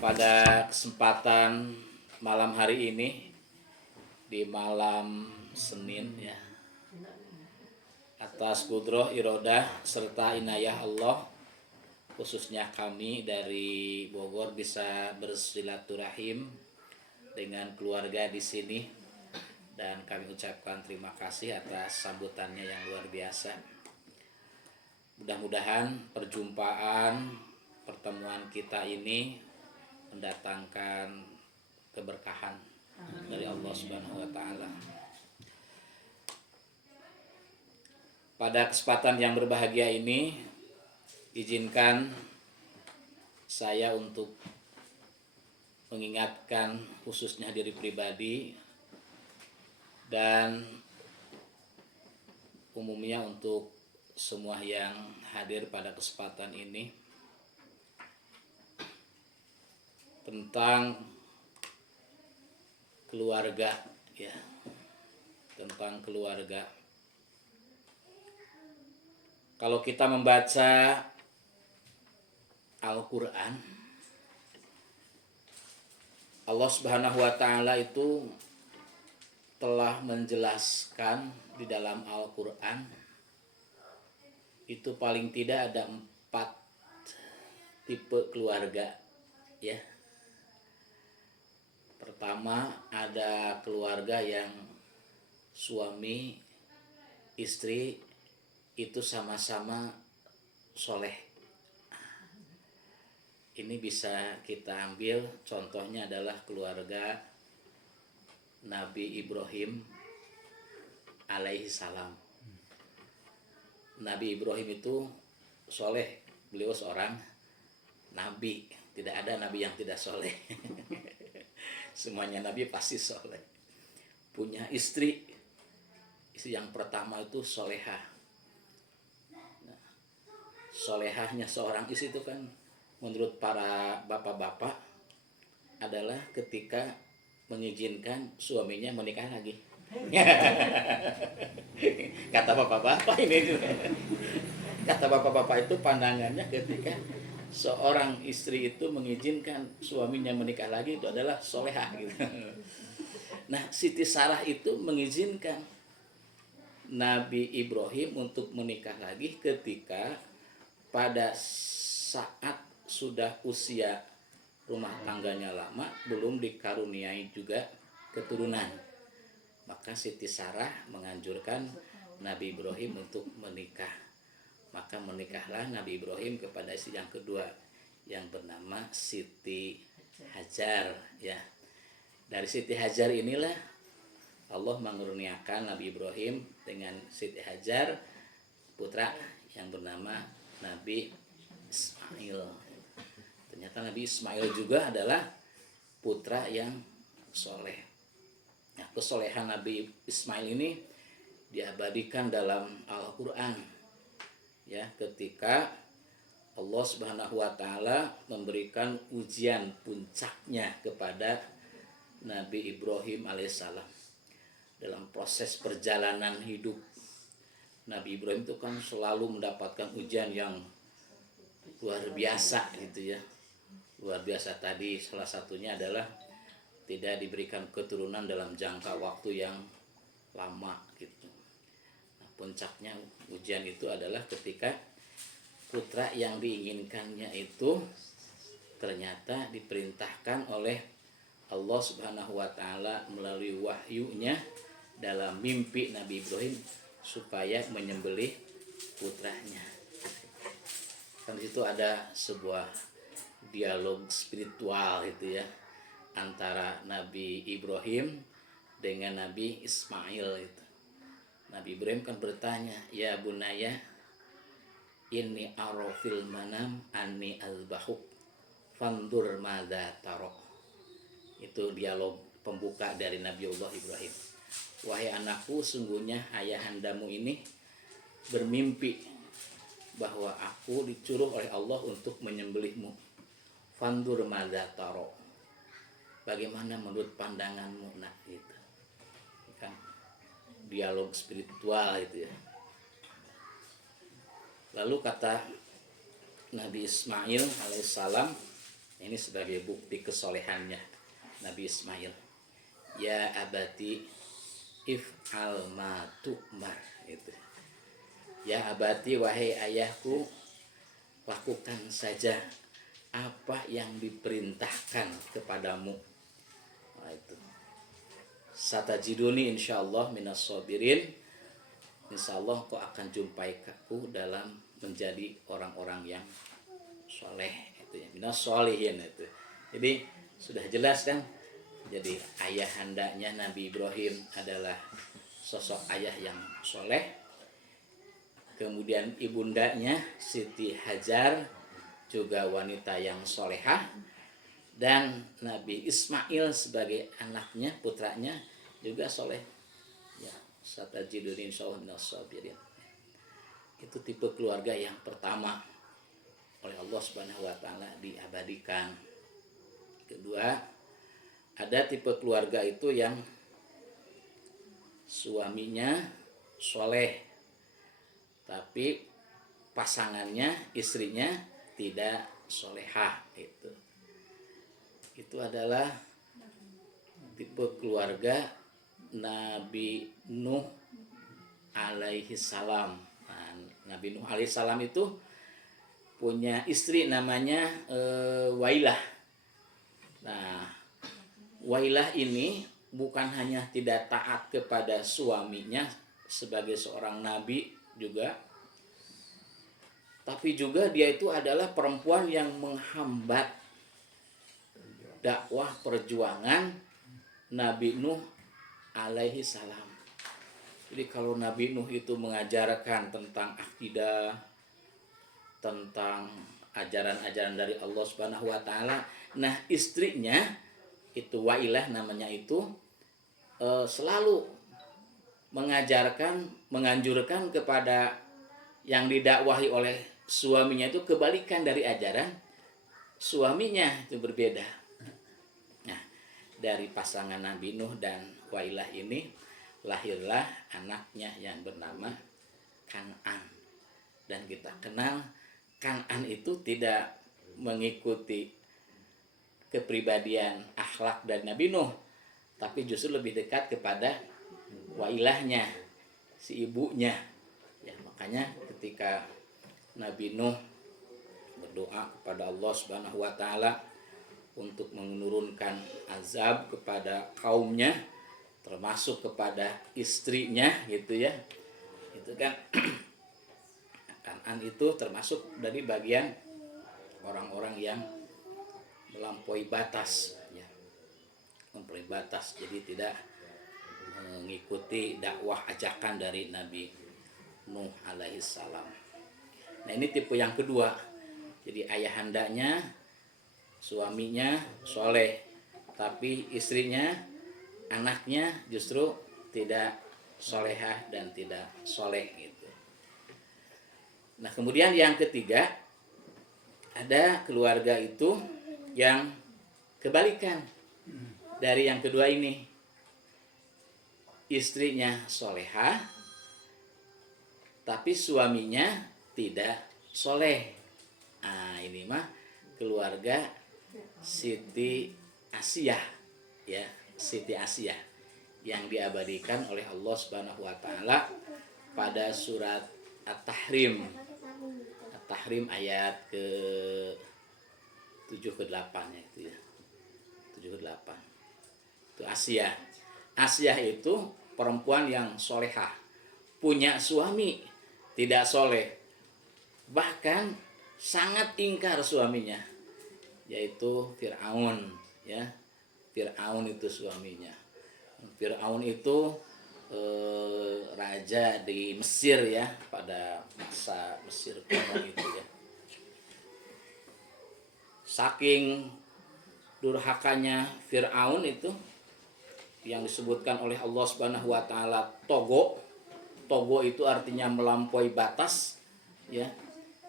Pada kesempatan malam hari ini, di malam Senin ya, atas kudroh irodah serta inayah Allah, khususnya kami dari Bogor bisa bersilaturahim dengan keluarga di sini, dan kami ucapkan terima kasih atas sambutannya yang luar biasa. Mudah-mudahan pertemuan kita ini mendatangkan keberkahan dari Allah Subhanahu wa taala. Pada kesempatan yang berbahagia ini, izinkan saya untuk mengingatkan khususnya diri pribadi dan umumnya untuk semua yang hadir pada kesempatan ini tentang keluarga ya, tentang keluarga. Kalau kita membaca Al-Qur'an, Allah Subhanahu wa taala itu telah menjelaskan di dalam Al-Qur'an itu paling tidak ada 4 tipe keluarga ya. Pertama, ada keluarga yang suami istri itu sama-sama soleh. Ini bisa kita ambil contohnya adalah keluarga Nabi Ibrahim alaihi salam. Nabi Ibrahim itu soleh, beliau seorang nabi, tidak ada nabi yang tidak soleh. Semuanya nabi pasti soleh. Punya istri yang pertama itu solehah. Solehahnya seorang istri itu kan menurut para bapak-bapak adalah ketika mengizinkan suaminya menikah lagi. Kata bapak-bapak ini juga. Kata bapak-bapak itu pandangannya ketika seorang istri itu mengizinkan suaminya menikah lagi itu adalah solehah gitu. Nah, Siti Sarah itu mengizinkan Nabi Ibrahim untuk menikah lagi ketika pada saat sudah usia rumah tangganya lama, belum dikaruniai juga keturunan. Maka Siti Sarah menganjurkan Nabi Ibrahim untuk menikah. Maka menikahlah Nabi Ibrahim kepada istri yang kedua yang bernama Siti Hajar ya. Dari Siti Hajar inilah Allah mengurniakan Nabi Ibrahim dengan Siti Hajar putra yang bernama Nabi Ismail. Ternyata Nabi Ismail juga adalah putra yang soleh. Nah, kesolehan Nabi Ismail ini diabadikan dalam Al-Qur'an ya, ketika Allah Subhanahu wa taala memberikan ujian puncaknya kepada Nabi Ibrahim alaihissalam dalam proses perjalanan hidup. Nabi Ibrahim itu kan selalu mendapatkan ujian yang luar biasa gitu ya. Luar biasa tadi salah satunya adalah tidak diberikan keturunan dalam jangka waktu yang lama gitu. Nah, puncaknya ujian itu adalah ketika putra yang diinginkannya itu ternyata diperintahkan oleh Allah Subhanahu wa taala melalui wahyunya dalam mimpi Nabi Ibrahim supaya menyembelih putranya. Kan itu ada sebuah dialog spiritual itu ya antara Nabi Ibrahim dengan Nabi Ismail itu. Nabi Ibrahim kan bertanya, "Ya bunaya, inni arafil manam anni azbahuk fandur madza taro." Itu dialog pembuka dari Nabiullah Ibrahim. "Wahai anakku, sungguhnya ayahandamu ini bermimpi bahwa aku disuruh oleh Allah untuk menyembelihmu. Fandur madza taro. Bagaimana menurut pandanganmu?" Nah, itu kan dialog spiritual itu ya. Lalu kata Nabi Ismail alaihissalam, Ini sebagai bukti kesolehannya Nabi Ismail. Ya abati if'al ma tu'mar, itu. Ya abati, wahai ayahku, lakukan saja apa yang diperintahkan kepadamu. Nah, itu. Satajiduni insyaallah minas sabirin. Insyaallah kau akan jumpai aku dalam menjadi orang-orang yang soleh, itu ya, minas solihin itu. Jadi sudah jelas kan. Jadi ayahandanya Nabi Ibrahim adalah sosok ayah yang soleh. Kemudian ibundanya Siti Hajar juga wanita yang solehah. Dan Nabi Ismail sebagai anaknya, putranya juga soleh. Ya, satajiduni insyaallah minas sabirin. Itu tipe keluarga yang pertama oleh Allah Subhanahu wa taala diabadikan. Kedua, ada tipe keluarga itu yang suaminya soleh, tapi pasangannya, istrinya tidak solehah. Itu adalah tipe keluarga Nabi Nuh alaihi salam. Nah, Nabi Nuh alaihi salam itu punya istri namanya Wailah. Nah, Wailah ini bukan hanya tidak taat kepada suaminya sebagai seorang nabi juga, tapi juga dia itu adalah perempuan yang menghambat dakwah perjuangan Nabi Nuh alaihi salam. Jadi kalau Nabi Nuh itu mengajarkan tentang akidah, tentang ajaran-ajaran dari Allah Subhanahu wa taala, nah istrinya itu Wailah namanya itu selalu mengajarkan, menganjurkan kepada yang didakwahi oleh suaminya itu kebalikan dari ajaran suaminya, itu berbeda. Nah, dari pasangan Nabi Nuh dan Wailah ini lahirlah anaknya yang bernama Kan'an. Dan kita kenal Kan'an itu tidak mengikuti kepribadian akhlak dari Nabi Nuh, tapi justru lebih dekat kepada Wailahnya, si ibunya. Ya, makanya ketika Nabi Nuh berdoa kepada Allah Subhanahu wa taala untuk menurunkan azab kepada kaumnya, termasuk kepada istrinya gitu ya. Itu kan Kan'an itu termasuk dari bagian orang-orang yang melampaui batas ya. Melampaui batas, jadi tidak mengikuti dakwah ajakan dari Nabi Nuh alaihi salam. Nah, ini tipe yang kedua. Jadi ayahandanya, suaminya soleh, tapi istrinya, anaknya justru tidak solehah dan tidak soleh gitu. Nah, kemudian yang ketiga, ada keluarga itu yang kebalikan dari yang kedua ini. Istrinya solehah, tapi suaminya tidak soleh. Nah, ini mah keluarga Siti Asiyah ya, Siti Asiyah yang diabadikan oleh Allah Subhanahu wa taala pada surat At-Tahrim. At-Tahrim ayat ke 7 ke 8 ya, itu ya. 7 ke 8. Itu Asiyah. Asiyah itu perempuan yang solehah, punya suami tidak soleh, bahkan sangat ingkar suaminya, yaitu Fir'aun ya. Fir'aun itu suaminya. Fir'aun itu raja di Mesir ya, pada masa Mesir kuno itu ya. Saking durhakanya Fir'aun itu, yang disebutkan oleh Allah Subhanahu wa taala togo. Togo itu artinya melampaui batas ya.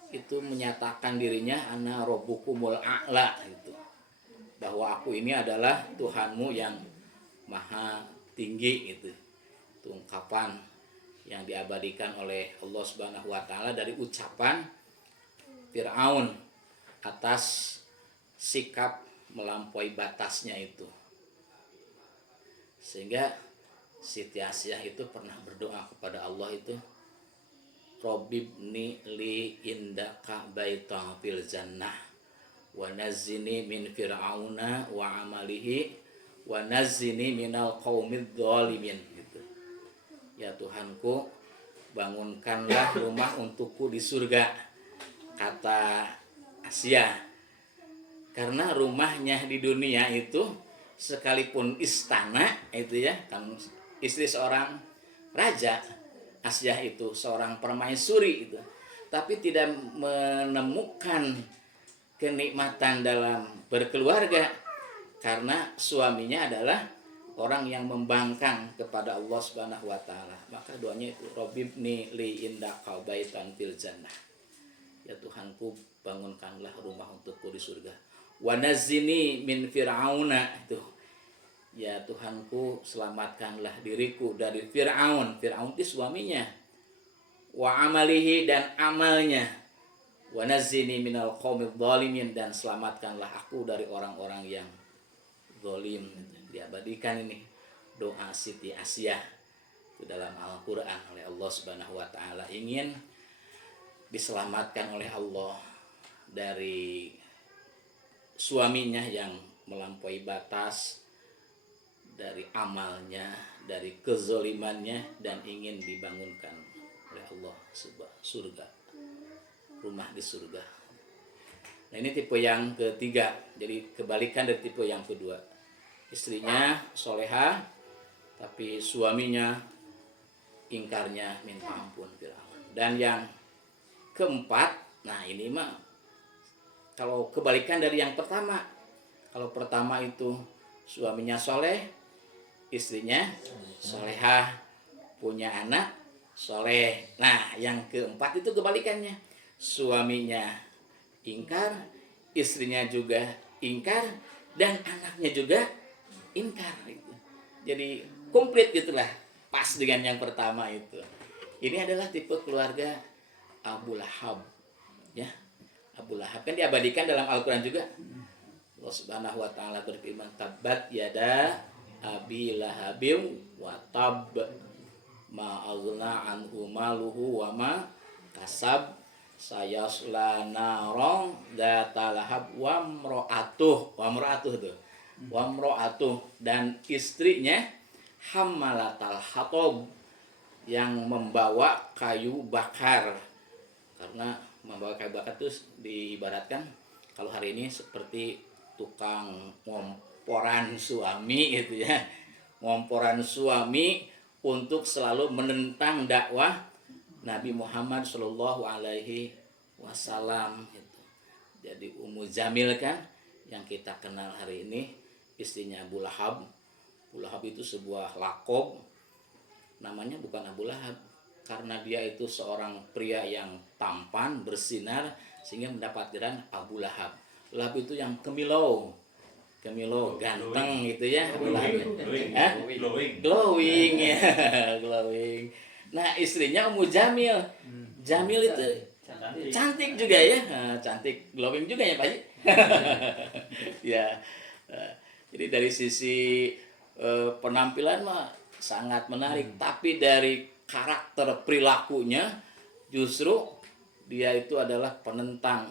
Itu menyatakan dirinya ana rabbukumul a'la gitu. Bahwa aku ini adalah Tuhanmu yang maha tinggi gitu. Itu ungkapan yang diabadikan oleh Allah Subhanahu wa taala dari ucapan Fir'aun atas sikap melampaui batasnya itu. Sehingga Siti Asiyah itu pernah berdoa kepada Allah itu, Robbibni li indaka baitan fil jannah wa nazzini min fir'auna wa amalihi wa nazzini minal qaumidz zalimin gitu. Ya Tuhanku, bangunkanlah rumah untukku di surga, kata Asiyah. Karena rumahnya di dunia itu sekalipun istana itu ya, kan istri seorang raja, Asiyah itu seorang permaisuri itu, tapi tidak menemukan kenikmatan dalam berkeluarga karena suaminya adalah orang yang membangkang kepada Allah Subhanahu wa taala. Maka doanya itu, Robbibni li indaka baitan fil jannah. Ya Tuhanku, bangunkanlah rumah untukku di surga. Wa nazzini min fir'auna itu. Ya Tuhanku, selamatkanlah diriku dari Fir'aun. Fir'aun itu suaminya. Wa amalihi, dan amalnya. Wa nazzini minal qaumidz zalimin, dan selamatkanlah aku dari orang-orang yang zalim. Diabadikan ini doa Siti Asiyah itu dalam Al-Qur'an oleh Allah Subhanahu wa taala, ingin diselamatkan oleh Allah dari suaminya yang melampaui batas, dari amalnya, dari kezolimannya, dan ingin dibangunkan oleh Allah surga, rumah di surga. Nah, ini tipe yang ketiga. Jadi kebalikan dari tipe yang kedua. Istrinya soleha, tapi suaminya ingkarnya minta ampun Firaun. Dan yang keempat, nah ini mah kalau kebalikan dari yang pertama. Kalau pertama itu suaminya soleh, istrinya soleha, punya anak soleh. Nah, yang keempat itu kebalikannya. Suaminya ingkar, istrinya juga ingkar, dan anaknya juga ingkar. Jadi komplit gitulah, pas dengan yang pertama itu. Ini adalah tipe keluarga Abu Lahab, ya. Abu Lahab kan diabadikan dalam Al-Quran juga. Allah Subhanahu wa taala berfirman, tabbat yada abi lahabim wa tab, ma aghna anhu maluhu wa ma kasab, sayasla narong dzata lahab wa mraatuh tuh, dan istrinya hammalatal hatab, yang membawa kayu bakar. Karena membawa kayu bakar itu diibaratkan kalau hari ini seperti tukang ngomporan suami gitu ya, ngomporan suami untuk selalu menentang dakwah Nabi Muhammad Shallallahu Alaihi Wasallam itu. Jadi Ummu Jamil kan yang kita kenal hari ini, istrinya Abu Lahab. Abu Lahab itu sebuah lakob, namanya bukan Abu Lahab karena dia itu seorang pria yang tampan, bersinar, sehingga mendapatkan Abu Lahab. Lahab itu yang kemilau, ganteng gitu ya. Glowing ya, glowing. Nah, istrinya Ummu Jamil. Jamil itu cantik juga ya, cantik, glowing juga ya Pak Haji. Ya, jadi dari sisi penampilan mah sangat menarik, tapi dari karakter perilakunya justru dia itu adalah penentang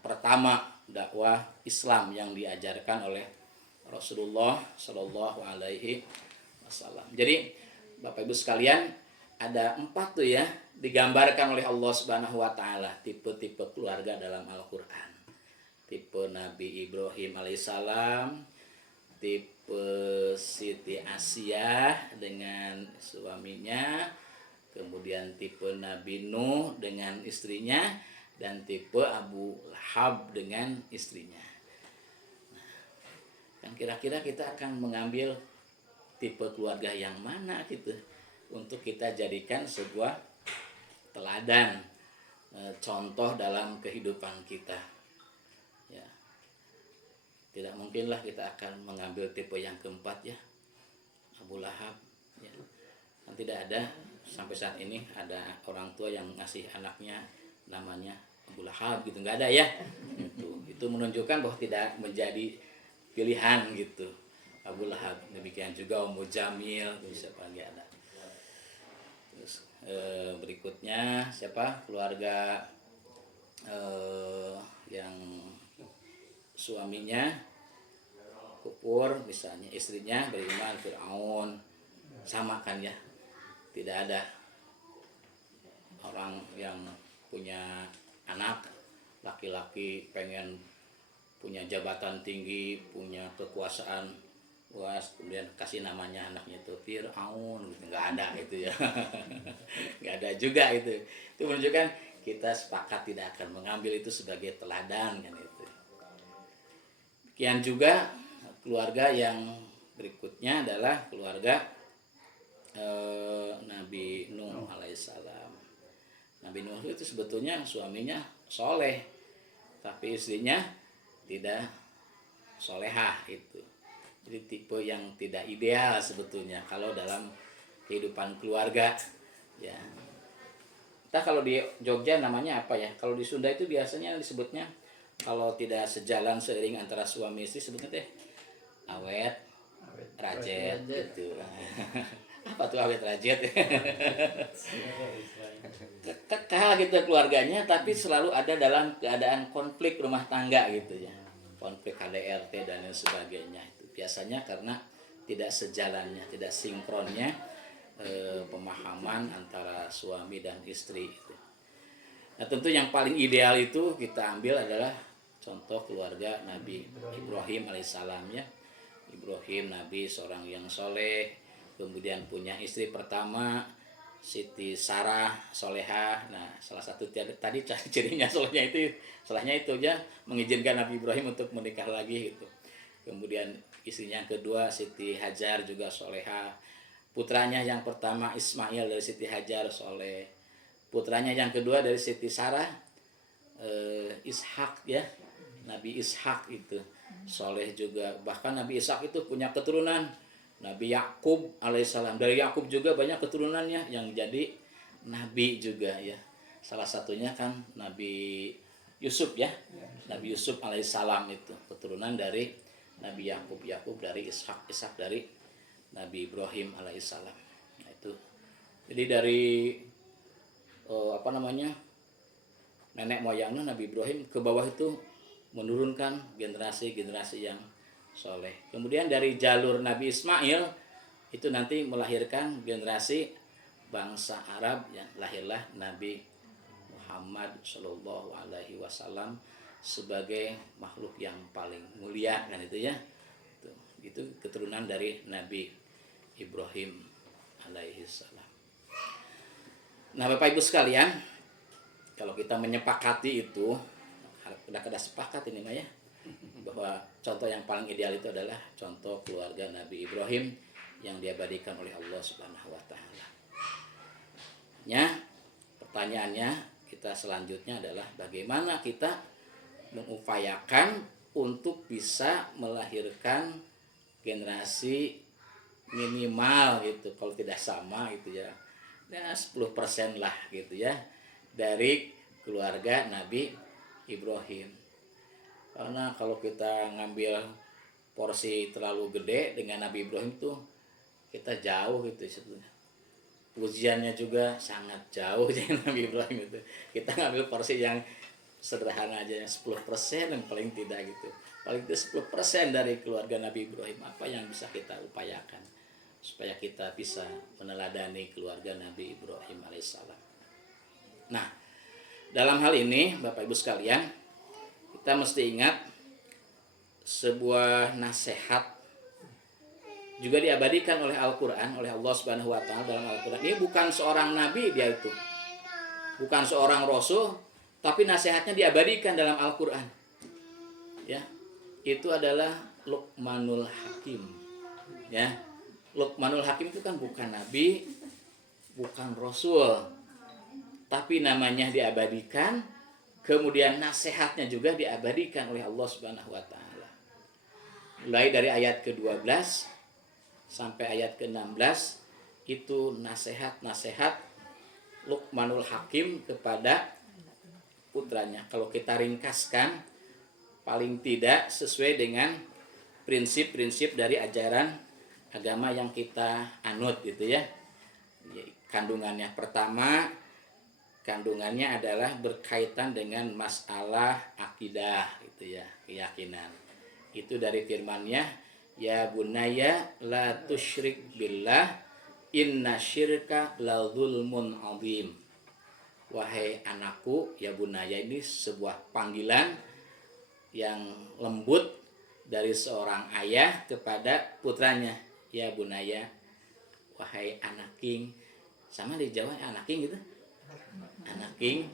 pertama dakwah Islam yang diajarkan oleh Rasulullah Shallallahu Alaihi Wasallam. Jadi Bapak Ibu sekalian, ada 4 tuh ya digambarkan oleh Allah Subhanahu wa taala tipe-tipe keluarga dalam Al-Qur'an. Tipe Nabi Ibrahim alaihissalam, tipe Siti Asiyah dengan suaminya, kemudian tipe Nabi Nuh dengan istrinya, dan tipe Abu Lahab dengan istrinya. Nah, kan kira-kira kita akan mengambil tipe keluarga yang mana gitu untuk kita jadikan sebuah teladan, contoh dalam kehidupan kita. Ya, tidak mungkinlah kita akan mengambil tipe yang keempat ya, Abu Lahab. Ya. Kan tidak ada sampai saat ini ada orang tua yang ngasih anaknya namanya Abu Lahab gitu, nggak ada ya. Itu menunjukkan bahwa tidak menjadi pilihan gitu. Abu Lahab, demikian juga Ummu Jamil, siapa lagi ada. Terus berikutnya siapa? Keluarga yang suaminya kufur, misalnya istrinya beriman, Fir'aun, sama kan ya. Tidak ada orang yang punya anak laki-laki pengen punya jabatan tinggi, punya kekuasaan luas, kemudian kasih namanya anaknya itu Fir'aun gitu. Nggak ada itu ya. Nggak ada juga itu. Itu menunjukkan kita sepakat tidak akan mengambil itu sebagai teladan kan itu. Demikian juga keluarga yang berikutnya adalah keluarga Nabi Nuh alaihissalam. Nabi Nuh itu sebetulnya suaminya soleh, tapi istrinya tidak solehah itu. Jadi tipe yang tidak ideal sebetulnya kalau dalam kehidupan keluarga ya. Kita kalau di Jogja namanya apa ya? Kalau di Sunda itu biasanya disebutnya kalau tidak sejalan seiring antara suami istri sebetulnya teh awet, rajet gitu. Apa tuh awet rajet? Kekal gitu keluarganya, tapi selalu ada dalam keadaan konflik rumah tangga gitu ya, konflik KDRT dan lain sebagainya. Itu biasanya karena tidak sejalannya, tidak sinkronnya pemahaman antara suami dan istri itu. Nah tentu yang paling ideal itu kita ambil adalah contoh keluarga Nabi Ibrahim alaihissalam ya. Ibrahim Nabi seorang yang soleh, kemudian punya istri pertama Siti Sarah soleha. Nah salah satu tadi cirinya solehnya itu ya mengizinkan Nabi Ibrahim untuk menikah lagi gitu. Kemudian istrinya yang kedua Siti Hajar juga soleha. Putranya yang pertama Ismail dari Siti Hajar soleh. Putranya yang kedua dari Siti Sarah Ishak ya, Nabi Ishak itu soleh juga. Bahkan Nabi Ishak itu punya keturunan Nabi Yakub alaihissalam. Dari Yakub juga banyak keturunannya yang jadi nabi juga ya. Salah satunya kan Nabi Yusuf ya. Nabi Yusuf alaihissalam itu keturunan dari Nabi Yakub. Yakub dari Ishak, Ishak dari Nabi Ibrahim alaihissalam. Nah, itu. Jadi dari nenek moyangnya Nabi Ibrahim ke bawah itu menurunkan generasi-generasi yang soleh. Kemudian dari jalur Nabi Ismail itu nanti melahirkan generasi bangsa Arab yang lahirlah Nabi Muhammad Shallallahu Alaihi Wasallam sebagai makhluk yang paling mulia kan itu ya. Itu keturunan dari Nabi Ibrahim alaihi salam. Nah Bapak Ibu sekalian, kalau kita menyepakati itu, udah sepakat ini mah ya, bahwa contoh yang paling ideal itu adalah contoh keluarga Nabi Ibrahim yang diabadikan oleh Allah Subhanahu wa taala. Ya, pertanyaannya kita selanjutnya adalah bagaimana kita mengupayakan untuk bisa melahirkan generasi minimal gitu, kalau tidak sama gitu ya 10% lah gitu ya dari keluarga Nabi Ibrahim. Karena kalau kita ngambil porsi terlalu gede dengan Nabi Ibrahim tuh kita jauh gitu sebetulnya. Ujiannya juga sangat jauh dengan Nabi Ibrahim itu. Kita ngambil porsi yang sederhana aja yang 10% yang paling tidak gitu. Paling itu 10% dari keluarga Nabi Ibrahim, apa yang bisa kita upayakan supaya kita bisa meneladani keluarga Nabi Ibrahim alaihissalam. Nah, dalam hal ini Bapak Ibu sekalian, kita mesti ingat sebuah nasihat juga diabadikan oleh Al-Quran, oleh Allah Subhanahu wa Ta'ala dalam Al-Quran. Ini bukan seorang nabi, dia itu bukan seorang rasul, tapi nasihatnya diabadikan dalam Al-Quran ya. Itu adalah Luqmanul Hakim ya. Luqmanul Hakim itu kan bukan nabi, bukan rasul, tapi namanya diabadikan, kemudian nasihatnya juga diabadikan oleh Allah Subhanahu wa taala. Mulai dari ayat ke-12 sampai ayat ke-16 itu nasihat-nasihat Luqmanul Hakim kepada putranya. Kalau kita ringkaskan, paling tidak sesuai dengan prinsip-prinsip dari ajaran agama yang kita anut gitu ya. Kandungannya pertama, kandungannya adalah berkaitan dengan masalah akidah gitu ya, keyakinan. Itu dari firman-Nya, ya bunaya la tusyrik billah inna syirka la dzulmun adzim. Wahai anakku, ya bunaya, ini sebuah panggilan yang lembut dari seorang ayah kepada putranya. Ya bunaya, wahai anak king. Sama di Jawa anak king gitu. Anak king.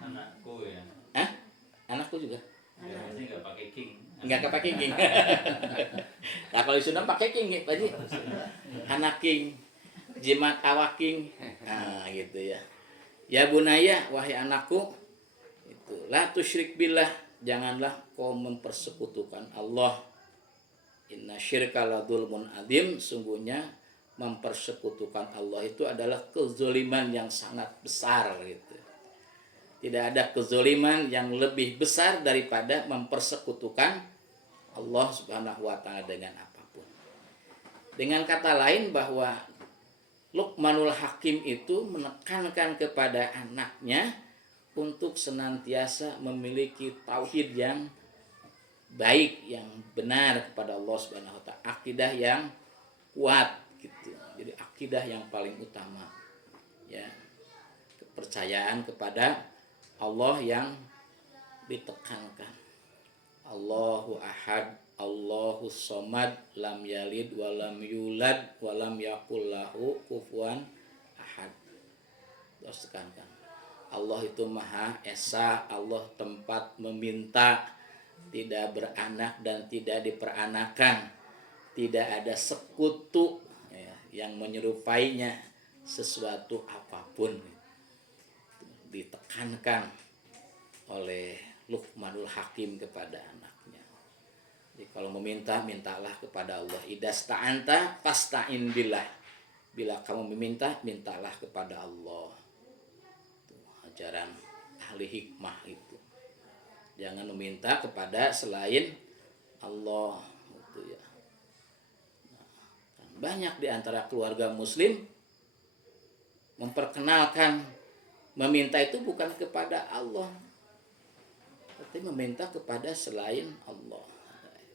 Anakku ya. Hah? Anakku juga. Ya, pasti nggak pakai king. Nggak pakai king. Nah kalau di Sunda pakai king ya, Pak Ji. Anak king, jimat awaking. Nah gitu ya. Ya bunaya, wahai anakku, itu la tusyrik billah, janganlah kau mempersekutukan Allah. Inna syirka la dzulmun adzim, sungguhnya mempersekutukan Allah itu adalah kezaliman yang sangat besar gitu. Tidak ada kezaliman yang lebih besar daripada mempersekutukan Allah Subhanahu wa taala dengan apapun. Dengan kata lain bahwa Luqmanul Hakim itu menekankan kepada anaknya untuk senantiasa memiliki tauhid yang baik, yang benar kepada Allah Subhanahu wa taala, akidah yang kuat gitu. Jadi akidah yang paling utama. Ya. Kepercayaan kepada Allah yang ditekankan. Allahu ahad, Allahu somad, lam yalid walam yulad walam yakul lahu kufuwan ahad. Terus tekankan. Allah itu Maha Esa, Allah tempat meminta, tidak beranak dan tidak diperanakan, tidak ada sekutu ya, yang menyerupainya sesuatu apapun. Ditekankan oleh Luqmanul Hakim kepada anaknya. Jadi kalau meminta, mintalah kepada Allah. Idasta'anta fasta'in billah. Bila kamu meminta, mintalah kepada Allah. Itu ajaran ahli hikmah itu. Jangan meminta kepada selain Allah itu ya. Nah, banyak di antara keluarga muslim memperkenalkan meminta itu bukan kepada Allah, tapi meminta kepada selain Allah.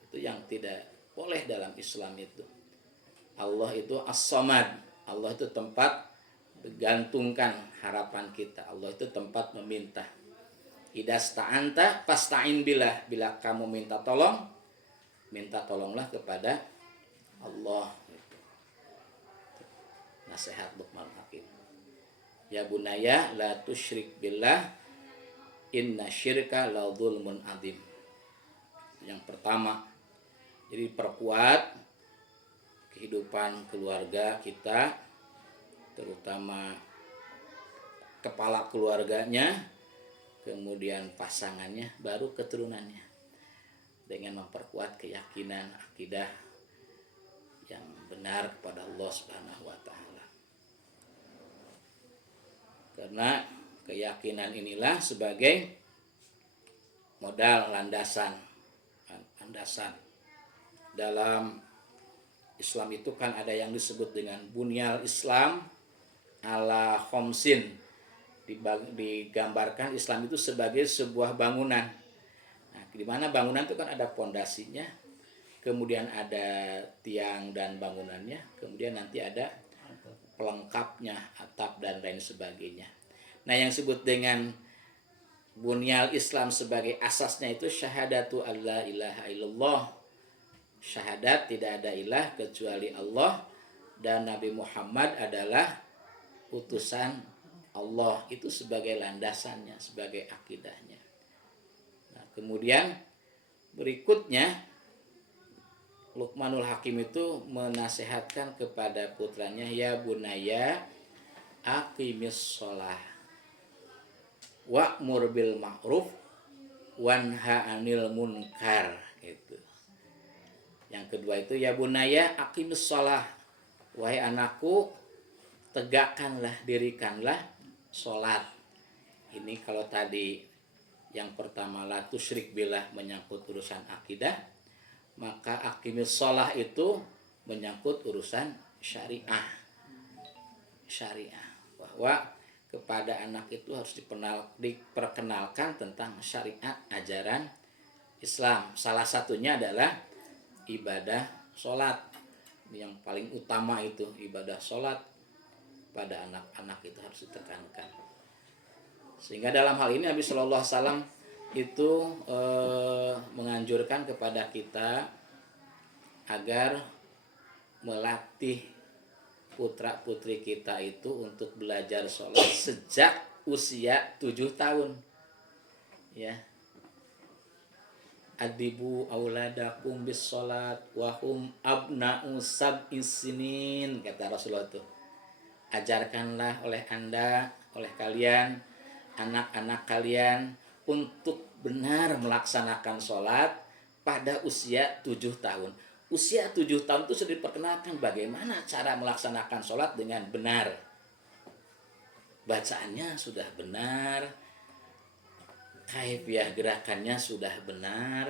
Itu yang tidak boleh dalam Islam itu. Allah itu as-samad. Allah itu tempat bergantungkan harapan kita. Allah itu tempat meminta. Idasta'anta fasta'in billah. Bila kamu minta tolong, minta tolonglah kepada Allah. Nasihat Luqman Hakim. Ya bunaya la tusyrik billah inna syirka la dzulmun adzim. Yang pertama, jadi perkuat kehidupan keluarga kita, terutama kepala keluarganya, kemudian pasangannya, baru keturunannya, dengan memperkuat keyakinan akidah yang benar kepada Allah Subhanahu wa taala. Karena keyakinan inilah sebagai modal landasan dalam Islam itu kan ada yang disebut dengan bunyal Islam ala khomsin. Digambarkan Islam itu sebagai sebuah bangunan. Nah, di mana bangunan itu kan ada pondasinya, kemudian ada tiang dan bangunannya, kemudian nanti ada pelengkapnya, atap dan lain sebagainya. Nah, yang disebut dengan bunyal Islam sebagai asasnya itu syahadatu alla ilaha illallah. Syahadat tidak ada ilah kecuali Allah dan Nabi Muhammad adalah utusan Allah. Itu sebagai landasannya, sebagai akidahnya. Nah, kemudian berikutnya Luqmanul Hakim itu menasehatkan kepada putranya, ya bunaya aqimis sholah wa'mur bil ma'ruf wanha 'anil munkar gitu. Yang kedua itu ya bunaya aqimis sholah, wahai anakku, tegakkanlah, dirikanlah sholat. Ini kalau tadi yang pertama la tusyrik billah menyangkut urusan akidah, maka aqimis shalah itu menyangkut urusan syariah. Syariah bahwa kepada anak itu harus diperkenalkan tentang syariat ajaran Islam. Salah satunya adalah ibadah sholat. Yang paling utama itu ibadah sholat pada anak-anak itu harus ditekankan. Sehingga dalam hal ini Nabi Shallallahu Alaihi Wasallam itu menganjurkan kepada kita agar melatih putra-putri kita itu untuk belajar sholat sejak usia 7 tahun. Ya. Adibu auladakum bis sholat wahum abna'u sab'is sinin, kata Rasulullah itu. Ajarkanlah oleh Anda, oleh kalian, anak-anak kalian untuk benar melaksanakan sholat pada usia 7 tahun. Usia 7 tahun itu sudah diperkenalkan bagaimana cara melaksanakan sholat dengan benar. Bacaannya sudah benar, kaifiah gerakannya sudah benar.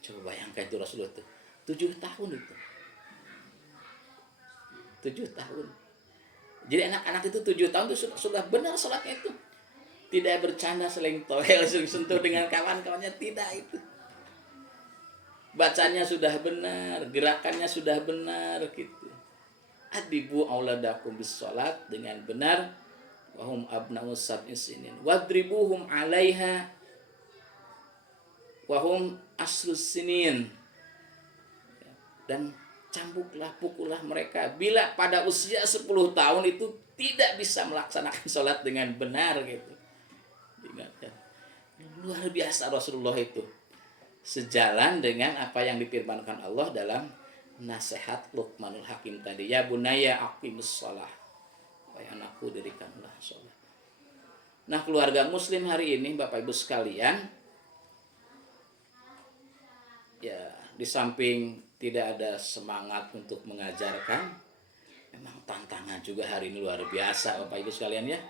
Coba bayangkan itu Rasulullah itu 7 tahun itu. 7 tahun. Jadi anak-anak itu 7 tahun itu sudah benar sholatnya itu. Tidak bercanda seling toel, sentuh dengan kawan-kawannya, tidak itu. Bacanya sudah benar, gerakannya sudah benar gitu. Adibu auladakum bis sholat dengan benar. Wahum abna'u sab'is sinin. Wadribuhum 'alaiha wahum asrus sinin. Dan cambuklah, pukullah mereka bila pada usia 10 tahun itu tidak bisa melaksanakan sholat dengan benar gitu. Ingatkan. Luar biasa Rasulullah itu. Sejalan dengan apa yang difirmankan Allah dalam nasihat Luqmanul Hakim tadi. Ya bunaya aqimus shalah. Wahai anakku, dirikanlah sholat. Nah, keluarga muslim hari ini Bapak Ibu sekalian, ya di samping tidak ada semangat untuk mengajarkan, memang tantangan juga hari ini luar biasa Bapak Ibu sekalian ya.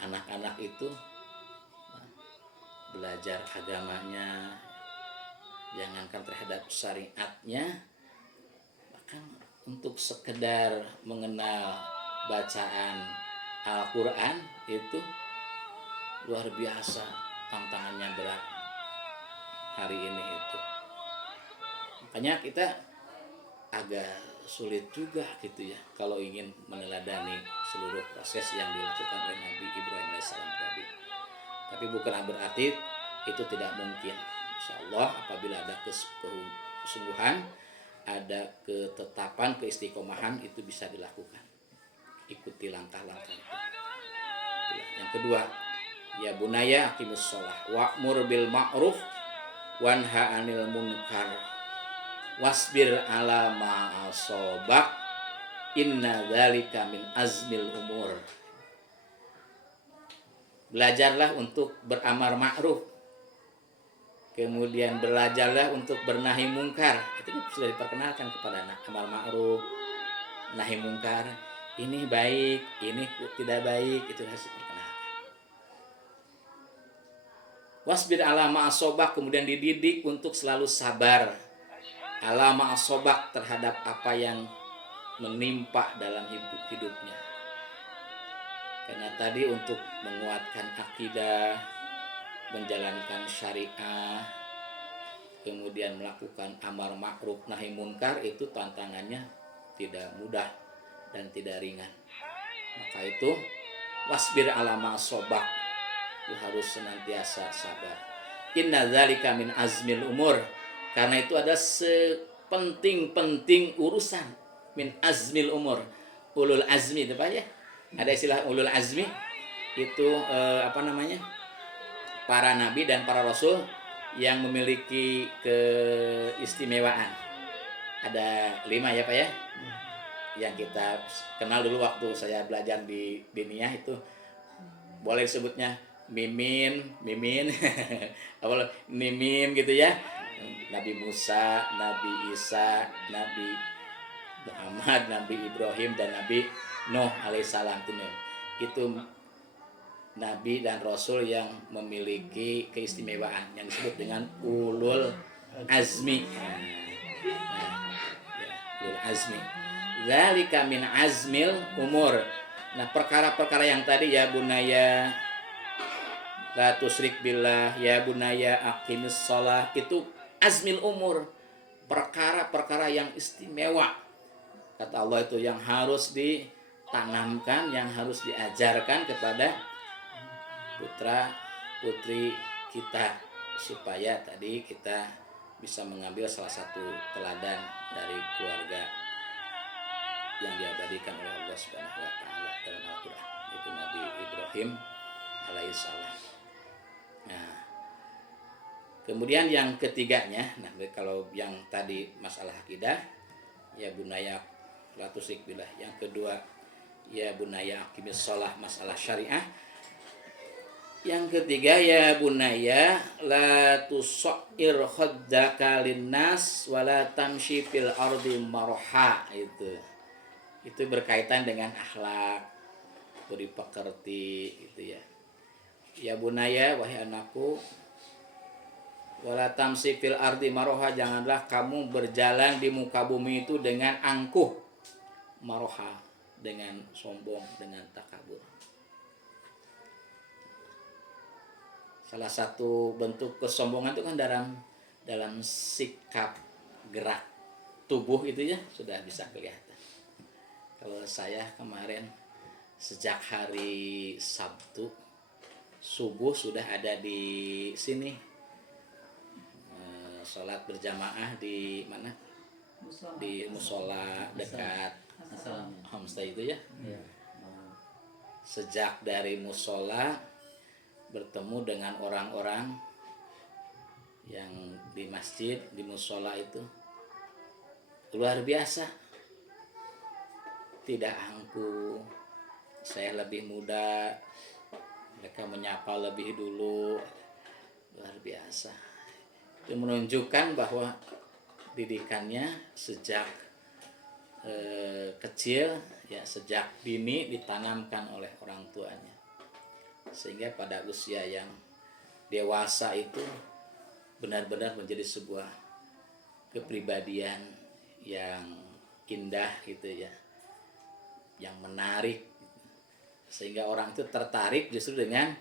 Anak-anak itu belajar agamanya, jangankan terhadap syariatnya, bahkan untuk sekedar mengenal bacaan Al-Quran itu luar biasa tantangannya berat hari ini itu. Makanya kita agak sulit juga gitu ya kalau ingin meneladani seluruh proses yang dilakukan oleh Nabi Ibrahim alaihissalam tadi. Tapi bukan berarti itu tidak mungkin. Insyaallah apabila ada kesungguhan, ada ketetapan, keistiqomahan, itu bisa dilakukan. Ikuti langkah-langkah itu. Yang kedua, ya bunaya aqimus shalah wa'mur bil ma'ruf wanha 'anil munkar wasbir 'ala ma asabak inna dzalika min azmil umur. Belajarlah untuk beramar ma'ruf, kemudian belajarlah untuk bernahi mungkar. Itu sudah diperkenalkan kepada anak. Amar ma'ruf, nahi mungkar, ini baik, ini tidak baik, itu harus diperkenalkan. Wasbir ala ma'asobak, kemudian dididik untuk selalu sabar ala ma'asobak terhadap apa yang menimpa dalam hidupnya. Karena tadi untuk menguatkan akidah, menjalankan syariah, kemudian melakukan amar ma'ruf nahi munkar, itu tantangannya tidak mudah dan tidak ringan. Maka itu wasbir ala ma'asobak, itu harus senantiasa sabar. Inna dzalika min azmil umur, karena itu ada sepenting-penting urusan. Min azmil umur, ulul azmi itu Pak ya. Ada istilah ulul azmi itu para nabi dan para rasul yang memiliki keistimewaan. Ada 5 ya Pak ya, yang kita kenal dulu waktu saya belajar di diniyah itu. Boleh disebutnya mimin apa mimim gitu ya. Nabi Musa, Nabi Isa, Nabi Muhammad, Nabi Ibrahim, dan Nabi Nuh alaihissalam. Itu nabi dan rasul yang memiliki keistimewaan yang disebut dengan ulul azmi. Ulul azmi. Dzalika min azmil umur. Nah, perkara-perkara yang tadi ya bunaya la tusyrik billah, ya bunaya aqimis shalah, itu azmil umur, perkara-perkara yang istimewa. Kata Allah itu yang harus ditanamkan, yang harus diajarkan kepada putra putri kita supaya tadi kita bisa mengambil salah satu teladan dari keluarga yang diabadikan oleh Allah Subhanahu wa taala dalam Al-Qur'an, itu Nabi Ibrahim alaihissalam. Nah, kemudian yang ketiganya, nah kalau yang tadi masalah akidah, ya bunaya la tusyrik billah. Yang kedua, ya bunaya aqimis shalah, masalah syariah. Yang ketiga, ya bunaya la tusair khaddaka linnas wala tamshi fil ardi marha. Itu berkaitan dengan akhlak, budi pekerti gitu ya. Ya bunaya, wahai anakku, wala tamshi fil ardi marha, janganlah kamu berjalan di muka bumi itu dengan angkuh, marha dengan sombong, dengan takabur. Salah satu bentuk kesombongan itu kan dalam sikap gerak tubuh itu ya sudah bisa kelihatan. Kalau saya kemarin sejak hari Sabtu subuh sudah ada di sini, sholat berjamaah di mana? Di musola dekat homestay itu ya. Sejak dari musola bertemu dengan orang-orang yang di masjid, di musola itu luar biasa, tidak angkuh. Saya lebih muda, mereka menyapa lebih dulu, luar biasa. Itu menunjukkan bahwa didikannya sejak kecil, ya sejak dini ditanamkan oleh orang tuanya, sehingga pada usia yang dewasa itu benar-benar menjadi sebuah kepribadian yang indah gitu ya, yang menarik, sehingga orang itu tertarik justru dengan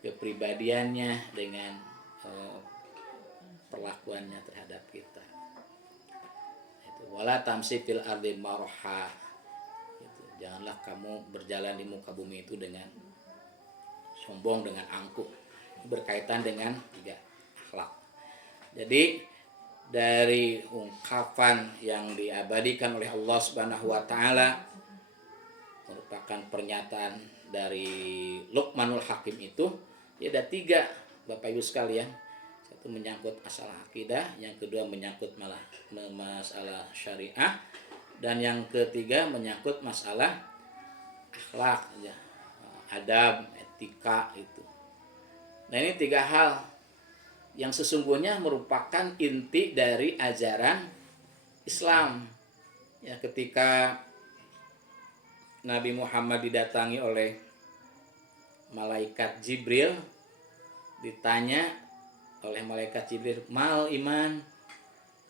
kepribadiannya, dengan perlakuannya terhadap kita. Itu wala tamsi fil ardi marha. Gitu. Janganlah kamu berjalan di muka bumi itu dengan sombong, dengan angkuh. Berkaitan dengan tiga akhlak. Jadi dari ungkapan yang diabadikan oleh Allah Subhanahu wa taala merupakan pernyataan dari Luqmanul Hakim itu, ya ada tiga Bapak Ibu sekalian. Satu menyangkut masalah akidah, yang kedua menyangkut masalah syariah, dan yang ketiga menyangkut masalah akhlak ya, adab, etika itu. Nah, ini tiga hal yang sesungguhnya merupakan inti dari ajaran Islam. Ya, ketika Nabi Muhammad didatangi oleh malaikat Jibril, ditanya oleh malaikat Jibril, mal iman.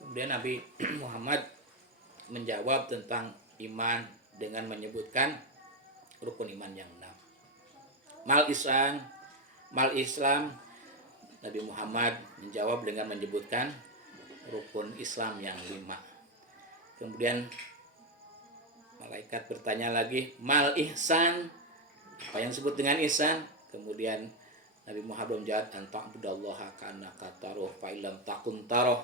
Kemudian Nabi Muhammad menjawab tentang iman dengan menyebutkan rukun iman yang 6. Mal ihsan, mal Islam. Nabi Muhammad menjawab dengan menyebutkan rukun Islam yang 5. Kemudian malaikat bertanya lagi, mal ihsan, apa yang disebut dengan ihsan? Kemudian Nabi Muhammad menjawab, anta'budallaha ka'annaka tarahu fa illam takun tarahu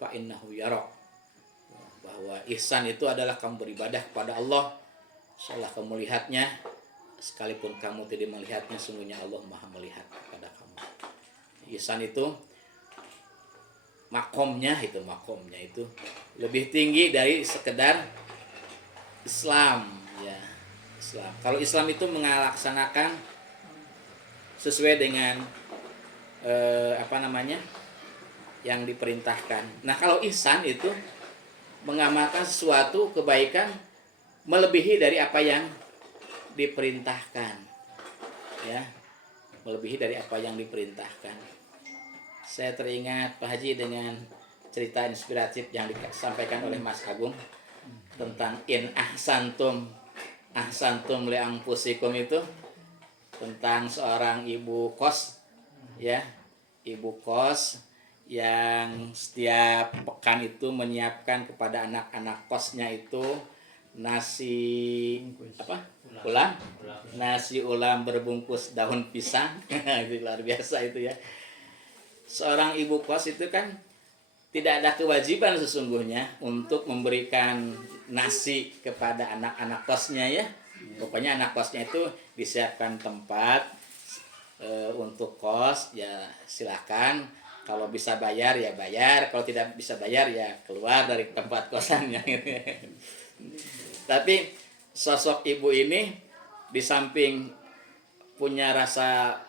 fa innahu yarak. Bahwa ihsan itu adalah kamu beribadah kepada Allah seolah kamu melihatnya, sekalipun kamu tidak melihatnya, sungguhnya Allah Maha melihat kepada kamu. Ihsan itu makomnya itu lebih tinggi dari sekedar Islam ya. Islam. Kalau Islam itu melaksanakan sesuai dengan yang diperintahkan. Nah, kalau ihsan itu mengamalkan sesuatu kebaikan melebihi dari apa yang diperintahkan. Ya. melebihi dari apa yang diperintahkan. Saya teringat Pak Haji dengan cerita inspiratif yang disampaikan oleh Mas Agung tentang in ahsantum li anfusikum itu, tentang seorang ibu kos ya, ibu kos yang setiap pekan itu menyiapkan kepada anak-anak kosnya itu nasi ulam, nasi ulam berbungkus daun pisang. Itu luar biasa itu ya. Seorang ibu kos itu kan tidak ada kewajiban sesungguhnya untuk memberikan nasi kepada anak-anak kosnya ya. Pokoknya anak kosnya itu disiapkan tempat untuk kos ya silakan, kalau bisa bayar ya bayar, kalau tidak bisa bayar ya keluar dari tempat kosannya. Tapi sosok ibu ini di samping punya rasa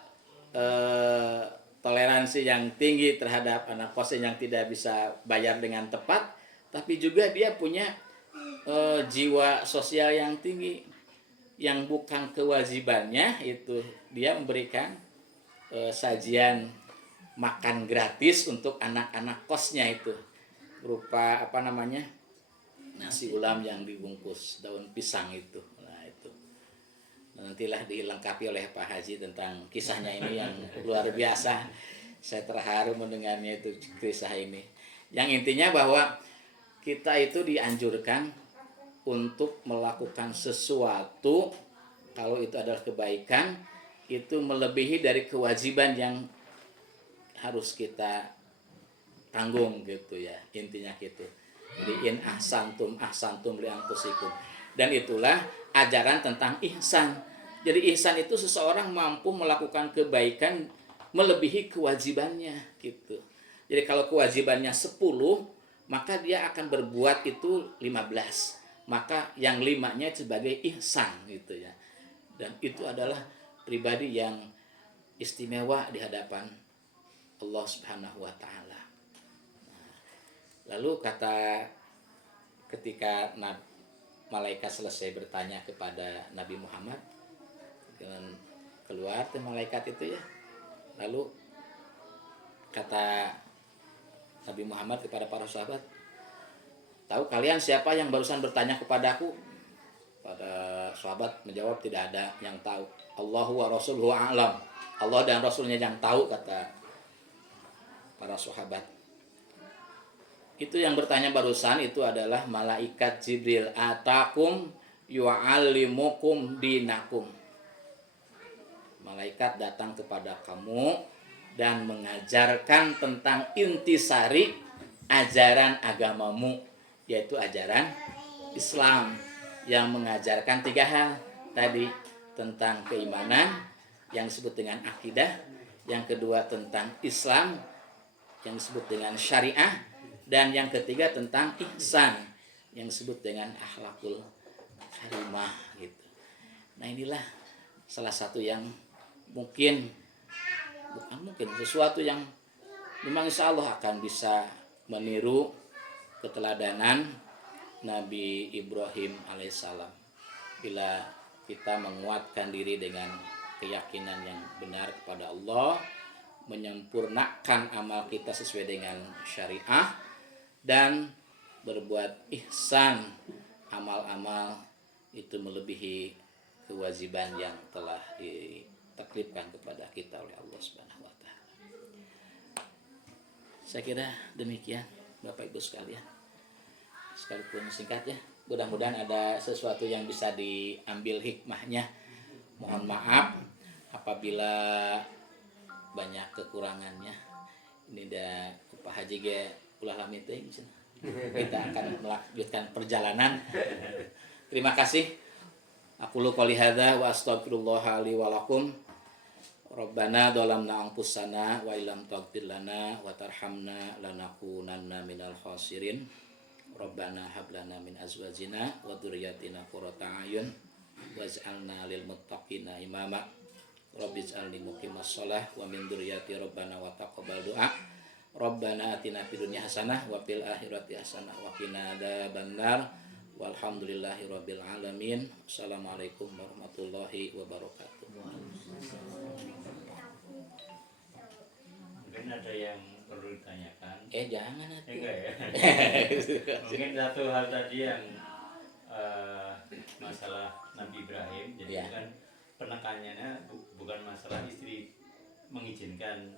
toleransi yang tinggi terhadap anak kosnya yang tidak bisa bayar dengan tepat, tapi juga dia punya jiwa sosial yang tinggi, yang bukan kewajibannya itu dia memberikan sajian makan gratis untuk anak-anak kosnya itu berupa nasi ulam yang dibungkus daun pisang itu. Nah itu nantilah dilengkapi oleh Pak Haji tentang kisahnya ini yang luar biasa. Saya terharu mendengarnya itu kisah ini. Yang intinya bahwa kita itu dianjurkan untuk melakukan sesuatu kalau itu adalah kebaikan, itu melebihi dari kewajiban yang harus kita tanggung gitu ya, intinya gitu. Jadi in ahsantum li anfusikum. Dan itulah ajaran tentang ihsan. Jadi ihsan itu seseorang mampu melakukan kebaikan melebihi kewajibannya gitu. Jadi kalau kewajibannya 10, maka dia akan berbuat itu 15. Maka yang 5-nya sebagai ihsan gitu ya. Dan itu adalah pribadi yang istimewa di hadapan Allah Subhanahu wa taala. Lalu ketika malaikat selesai bertanya kepada Nabi Muhammad, dengan keluar ke malaikat itu ya. Lalu kata Nabi Muhammad kepada para sahabat, tahu kalian siapa yang barusan bertanya kepadaku? Pada sahabat menjawab, tidak ada yang tahu. Allahu wa rasuluhu a'lam. Allah dan Rasulnya yang tahu, kata para sahabat. Itu yang bertanya barusan itu adalah malaikat Jibril, atakum yu'allimukum dinakum. Malaikat datang kepada kamu dan mengajarkan tentang intisari ajaran agamamu, yaitu ajaran Islam, yang mengajarkan 3 hal tadi, tentang keimanan yang disebut dengan akidah, yang kedua tentang Islam yang disebut dengan syariah, dan yang ketiga tentang ihsan yang disebut dengan akhlakul karimah gitu. Nah inilah salah satu yang bukan mungkin sesuatu yang memang insya Allah akan bisa meniru keteladanan Nabi Ibrahim alaihissalam bila kita menguatkan diri dengan keyakinan yang benar kepada Allah, menyempurnakan amal kita sesuai dengan syariah, dan berbuat ihsan, amal-amal itu melebihi kewajiban yang telah ditaklifkan kepada kita oleh Allah Subhanahu wa taala. Saya kira demikian Bapak Ibu sekalian. Sekalipun singkat ya, mudah-mudahan ada sesuatu yang bisa diambil hikmahnya. Mohon maaf apabila banyak kekurangannya. Ini dah Pak Haji ge ulah lamiting. Kita akan melanjutkan perjalanan. Terima kasih. Aku lu qouli hadza wa astaghfirullah li wa lakum. Rabbana dhalamna anfusana wa illam taghfir lana wa tarhamna lanakunanna minal khasirin. Rabbana hab lana min azwajina wa dzurriyyatina qurrata a'yun waj'alna lil muttaqina imama. Rabbij'alni muqimas shalah wa min dzurriyyati rabbana wa taqabbal du'a. Rabbana atina fid dunya hasanah wa fil akhirati hasanah wa qina adzabannar. Walhamdulillahi rabbil alamin. Assalamualaikum warahmatullahi wabarakatuh. mungkin ada yang perlu ditanyakan. Jangan atuh. Enggak ya. Mungkin satu hal tadi yang masalah Nabi Ibrahim. Jadi Ya. bukan penekanannya bukan masalah istri mengizinkan.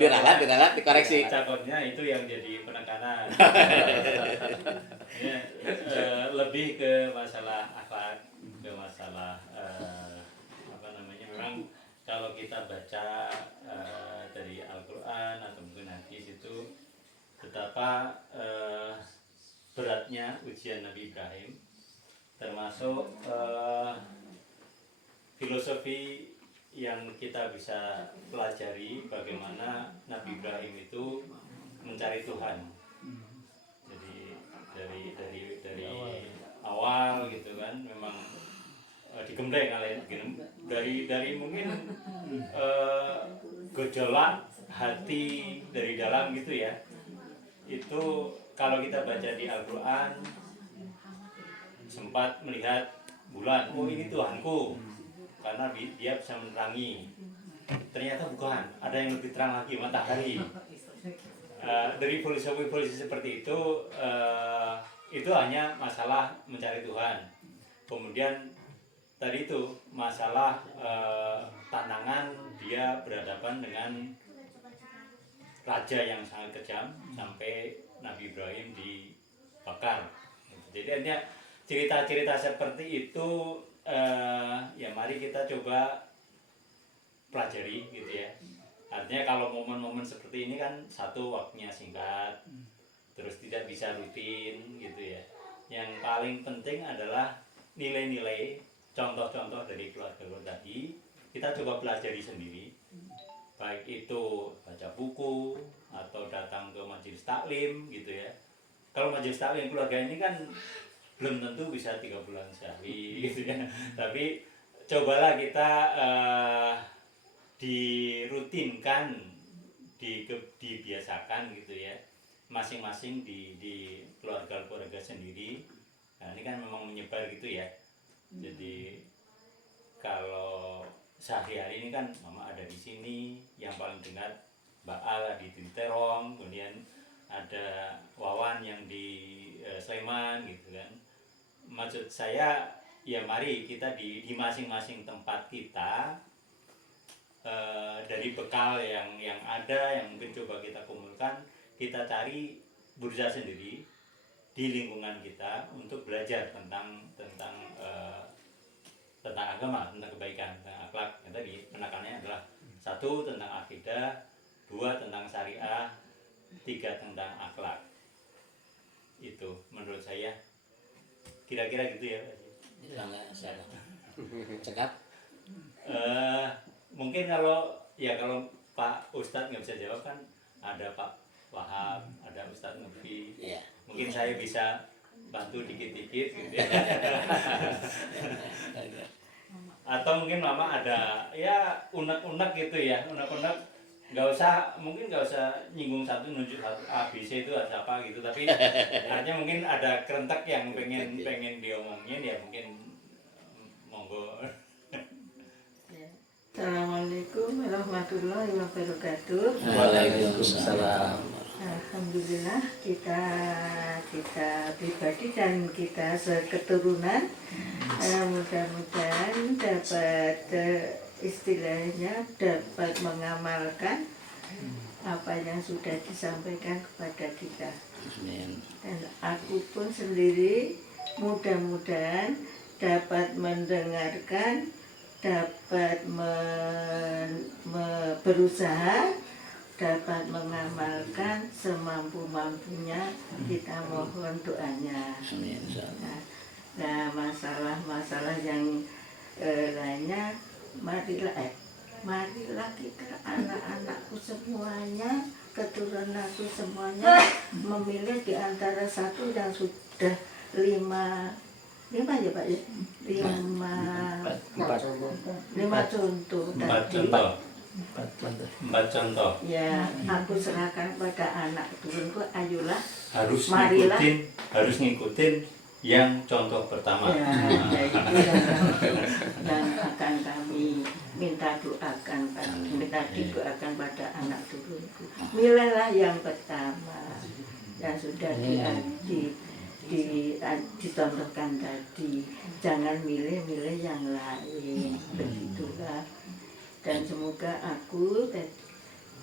Diralat dikoreksi. Takutnya itu yang jadi penekanan. Ya, lebih ke masalah akhlak, ke masalah apa namanya, memang kalau kita baca dari Al-Quran atau mungkin hadis itu betapa beratnya ujian Nabi Ibrahim, termasuk filosofi yang kita bisa pelajari bagaimana Nabi Ibrahim itu mencari Tuhan. Jadi dari awal gitu kan, memang digembleng dari mungkin gejolak hati dari dalam gitu ya. Itu kalau kita baca di Al-Quran sempat melihat bulan, oh ini Tuhanku, karena dia bisa menerangi. Ternyata bukan, ada yang lebih terang lagi, matahari. Dari filosofi seperti itu hanya masalah mencari Tuhan. Kemudian tadi itu masalah tantangan dia berhadapan dengan raja yang sangat kejam sampai Nabi Ibrahim dibakar. Jadi artinya cerita-cerita seperti itu ya mari kita coba pelajari gitu ya. Artinya kalau momen-momen seperti ini kan satu, waktunya singkat, terus tidak bisa rutin gitu ya. Yang paling penting adalah nilai-nilai, contoh-contoh dari keluarga tadi kita coba pelajari sendiri. Baik itu baca buku atau datang ke majelis taklim gitu ya. Kalau majelis taklim keluarga ini kan belum tentu bisa 3 bulan sekali gitu ya. Tapi cobalah kita dirutinkan, dibiasakan gitu ya, masing-masing di keluarga sendiri. Nah ini kan memang menyebar gitu ya. Jadi kalau sehari-hari ini kan mama ada di sini, yang paling dekat Mbak Al di Terong, kemudian ada Wawan yang di Sleman gitu kan. Maksud saya ya mari kita di masing-masing tempat kita dari bekal yang ada, yang mungkin coba kita kumpulkan, kita cari, berusaha sendiri di lingkungan kita untuk belajar tentang agama, tentang kebaikan, tentang akhlak. Yang tadi penekanannya adalah 1 tentang akidah, 2 tentang syariah, 3 tentang akhlak. Itu menurut saya kira-kira gitu ya. Enggak salah. Cekap. Mungkin kalau Pak Ustadz nggak bisa jawab kan ada Pak Wahab, ada Ustadz Nufi. Iya. Mungkin saya bisa bantu dikit-dikit gitu ya. Atau mungkin mama ada ya unek-unek gitu ya, unek-unek, nggak usah nyinggung satu nunjuk satu ABC itu ada apa gitu, tapi artinya mungkin ada kerentek yang pengen diomongin ya, mungkin monggo. Assalamualaikum warahmatullahi wabarakatuh. Waalaikumsalam. Alhamdulillah kita pribadi dan kita seketurunan mudah-mudahan dapat istilahnya dapat mengamalkan apa yang sudah disampaikan kepada kita. Amin. Dan aku pun sendiri mudah-mudahan dapat mendengarkan, dapat berusaha, dapat mengamalkan semampu-mampunya. Kita mohon doanya. Amin. Nah, masalah-masalah yang lainnya, marilah kita, anak-anakku semuanya, keturunanku semuanya, memilih di antara satu yang sudah lima ya Pak ya? Empat contoh. Ya, aku serahkan pada anak turunku, ayolah Harus marilah ngikutin yang contoh pertama. Ya, yang akan kami minta didoakan pada anak turunku. Milahlah yang pertama yang sudah dicontohkan tadi. Jangan milih-milih yang lain, begitulah. Dan semoga aku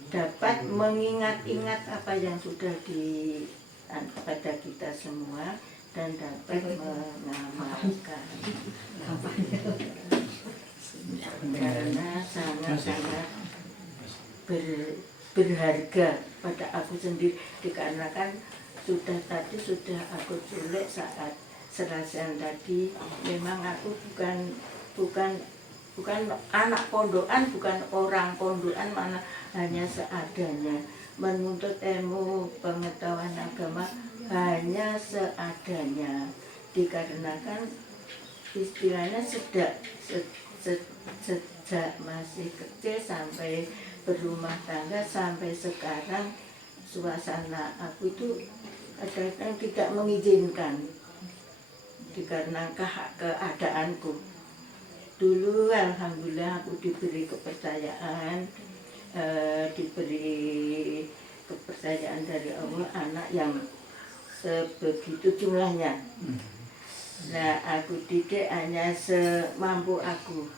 dapat mengingat-ingat apa yang sudah pada kita semua dan dapat mengamalkan karena sangat-sangat berharga pada aku sendiri, dikarenakan sudah aku culik saat serasian tadi. Memang aku bukan anak pondokan, bukan orang pondokan, mana hanya seadanya menuntut ilmu pengetahuan agama hanya seadanya, dikarenakan istilahnya sejak masih kecil sampai berumah tangga sampai sekarang suasana aku itu kadang-kadang tidak mengizinkan dikarenakan keadaanku. Dulu alhamdulillah aku diberi kepercayaan dari Allah, anak yang sebegitu jumlahnya. Nah, aku didik hanya semampu aku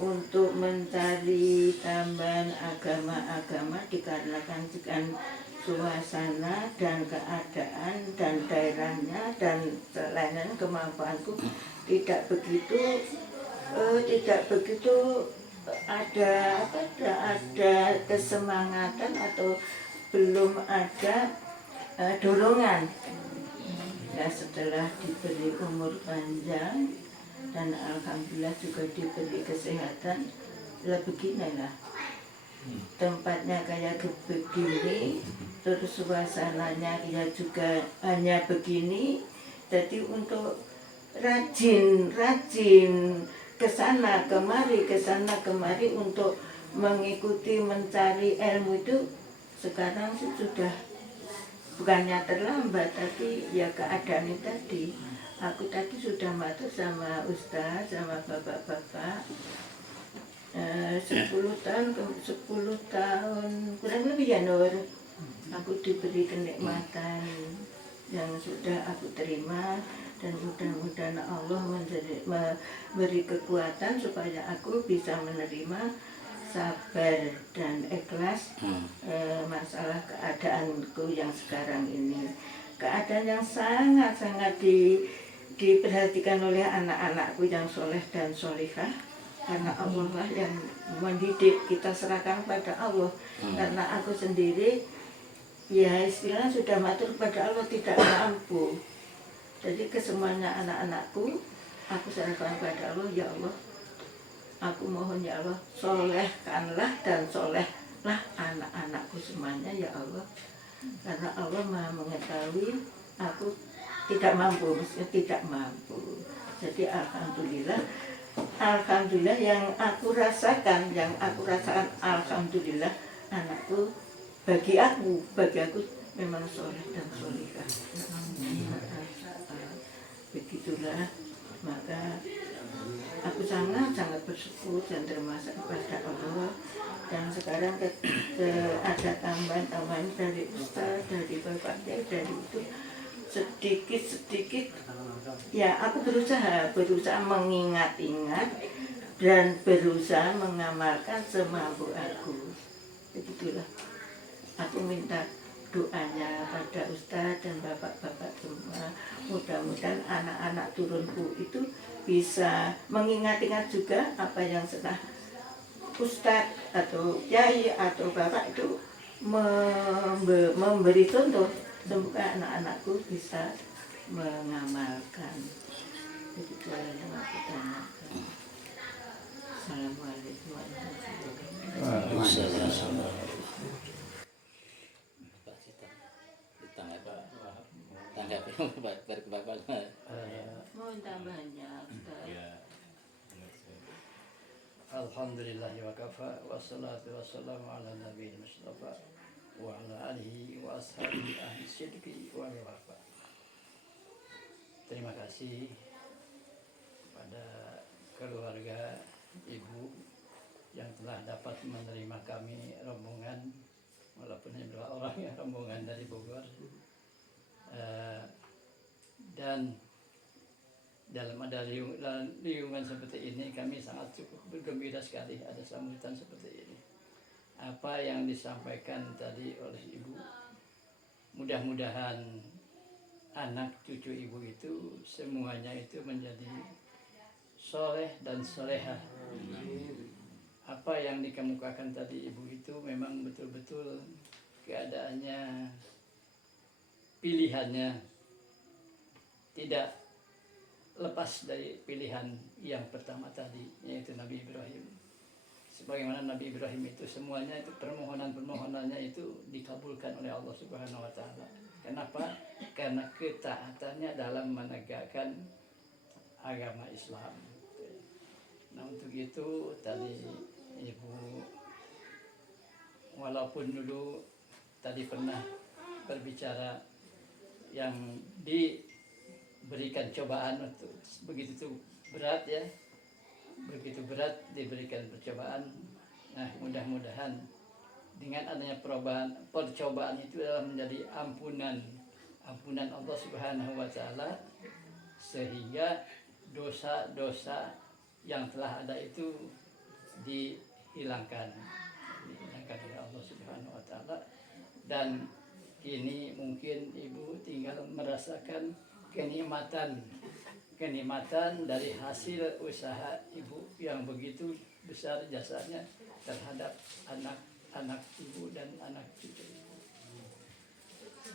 untuk mencari tambahan agama-agama, dikarenakan suasana dan keadaan dan daerahnya dan selainnya kemampuanku tidak begitu ada kesemangatan atau belum ada dorongan. Nah, setelah diberi umur panjang dan alhamdulillah juga diberi kesehatan, beginilah tempatnya kayak begini, terus suasananya ya juga hanya begini. Jadi untuk rajin kesana kemari untuk mengikuti mencari ilmu itu sekarang sudah bukannya terlambat, tapi ya keadaan itu tadi. Aku tadi sudah matur sama Ustaz, sama bapak-bapak 10 tahun kurang lebih ya Nur. Aku diberi kenikmatan yang sudah aku terima, dan mudah-mudahan Allah memberi kekuatan supaya aku bisa menerima, sabar dan ikhlas masalah keadaanku yang sekarang ini. Keadaan yang sangat-sangat diperhatikan oleh anak-anakku yang soleh dan solihah, karena Allah lah yang mendidik, kita serahkan pada Allah. Karena aku sendiri ya istilahnya sudah matur pada Allah tidak mampu. Jadi kesemuanya anak-anakku aku serahkan pada Allah. Ya Allah, aku mohon ya Allah, solehkanlah dan solehlah anak-anakku semuanya ya Allah. Karena Allah Maha mengetahui aku tidak mampu, maksudnya tidak mampu. Jadi alhamdulillah yang aku rasakan alhamdulillah anakku bagi aku memang soleh dan solihah. Begitulah, maka aku sangat bersyukur dan terima kasih kepada Allah. Dan sekarang ada tambahan dari Ustaz, dari bapaknya, dari itu sedikit ya aku berusaha mengingat-ingat dan berusaha mengamalkan semampu aku. Begitulah, aku minta doanya pada Ustaz dan bapak-bapak semua. Mudah-mudahan anak-anak turunku itu bisa mengingat-ingat juga apa yang sudah Ustaz atau Kiai atau Bapak itu memberi contoh. Semoga anak-anakku bisa mengamalkan. Begitu yang aku tanyakan. Assalamualaikum warahmatullahi wabarakatuh. Mohon tambahannya Ustaz. Alhamdulillah wa kafa wassalatu wassalamu ala nabiyil mustafa wa ala alihi wa ashabihi ahli sidqi wa wafa. terima kasih kepada keluarga ibu yang telah dapat menerima kami rombongan, walaupun hanya 2 orang ya, rombongan dari Bogor. Dan dalam ada lingkungan seperti ini kami sangat cukup bergembira sekali ada sambutan seperti ini. Apa yang disampaikan tadi oleh ibu, mudah-mudahan anak cucu ibu itu semuanya itu menjadi soleh dan solehah. Apa yang dikemukakan tadi ibu itu memang betul-betul keadaannya, pilihannya tidak lepas dari pilihan yang pertama tadi, yaitu Nabi Ibrahim. Sebagaimana Nabi Ibrahim itu semuanya itu permohonan-permohonannya itu dikabulkan oleh Allah Subhanahu wa taala. Kenapa? Karena ketaatannya dalam menegakkan agama Islam. Nah, untuk itu tadi ibu walaupun dulu tadi pernah berbicara yang diberikan cobaan untuk begitu berat ya, begitu berat diberikan percobaan. Nah, mudah-mudahan dengan adanya percobaan itu adalah menjadi ampunan Allah Subhanahu wa taala, sehingga dosa-dosa yang telah ada itu dihilangkan oleh Allah Subhanahu wa taala. Dan kini mungkin ibu tinggal merasakan kenikmatan dari hasil usaha ibu yang begitu besar jasanya terhadap anak ibu dan anak cucu ibu.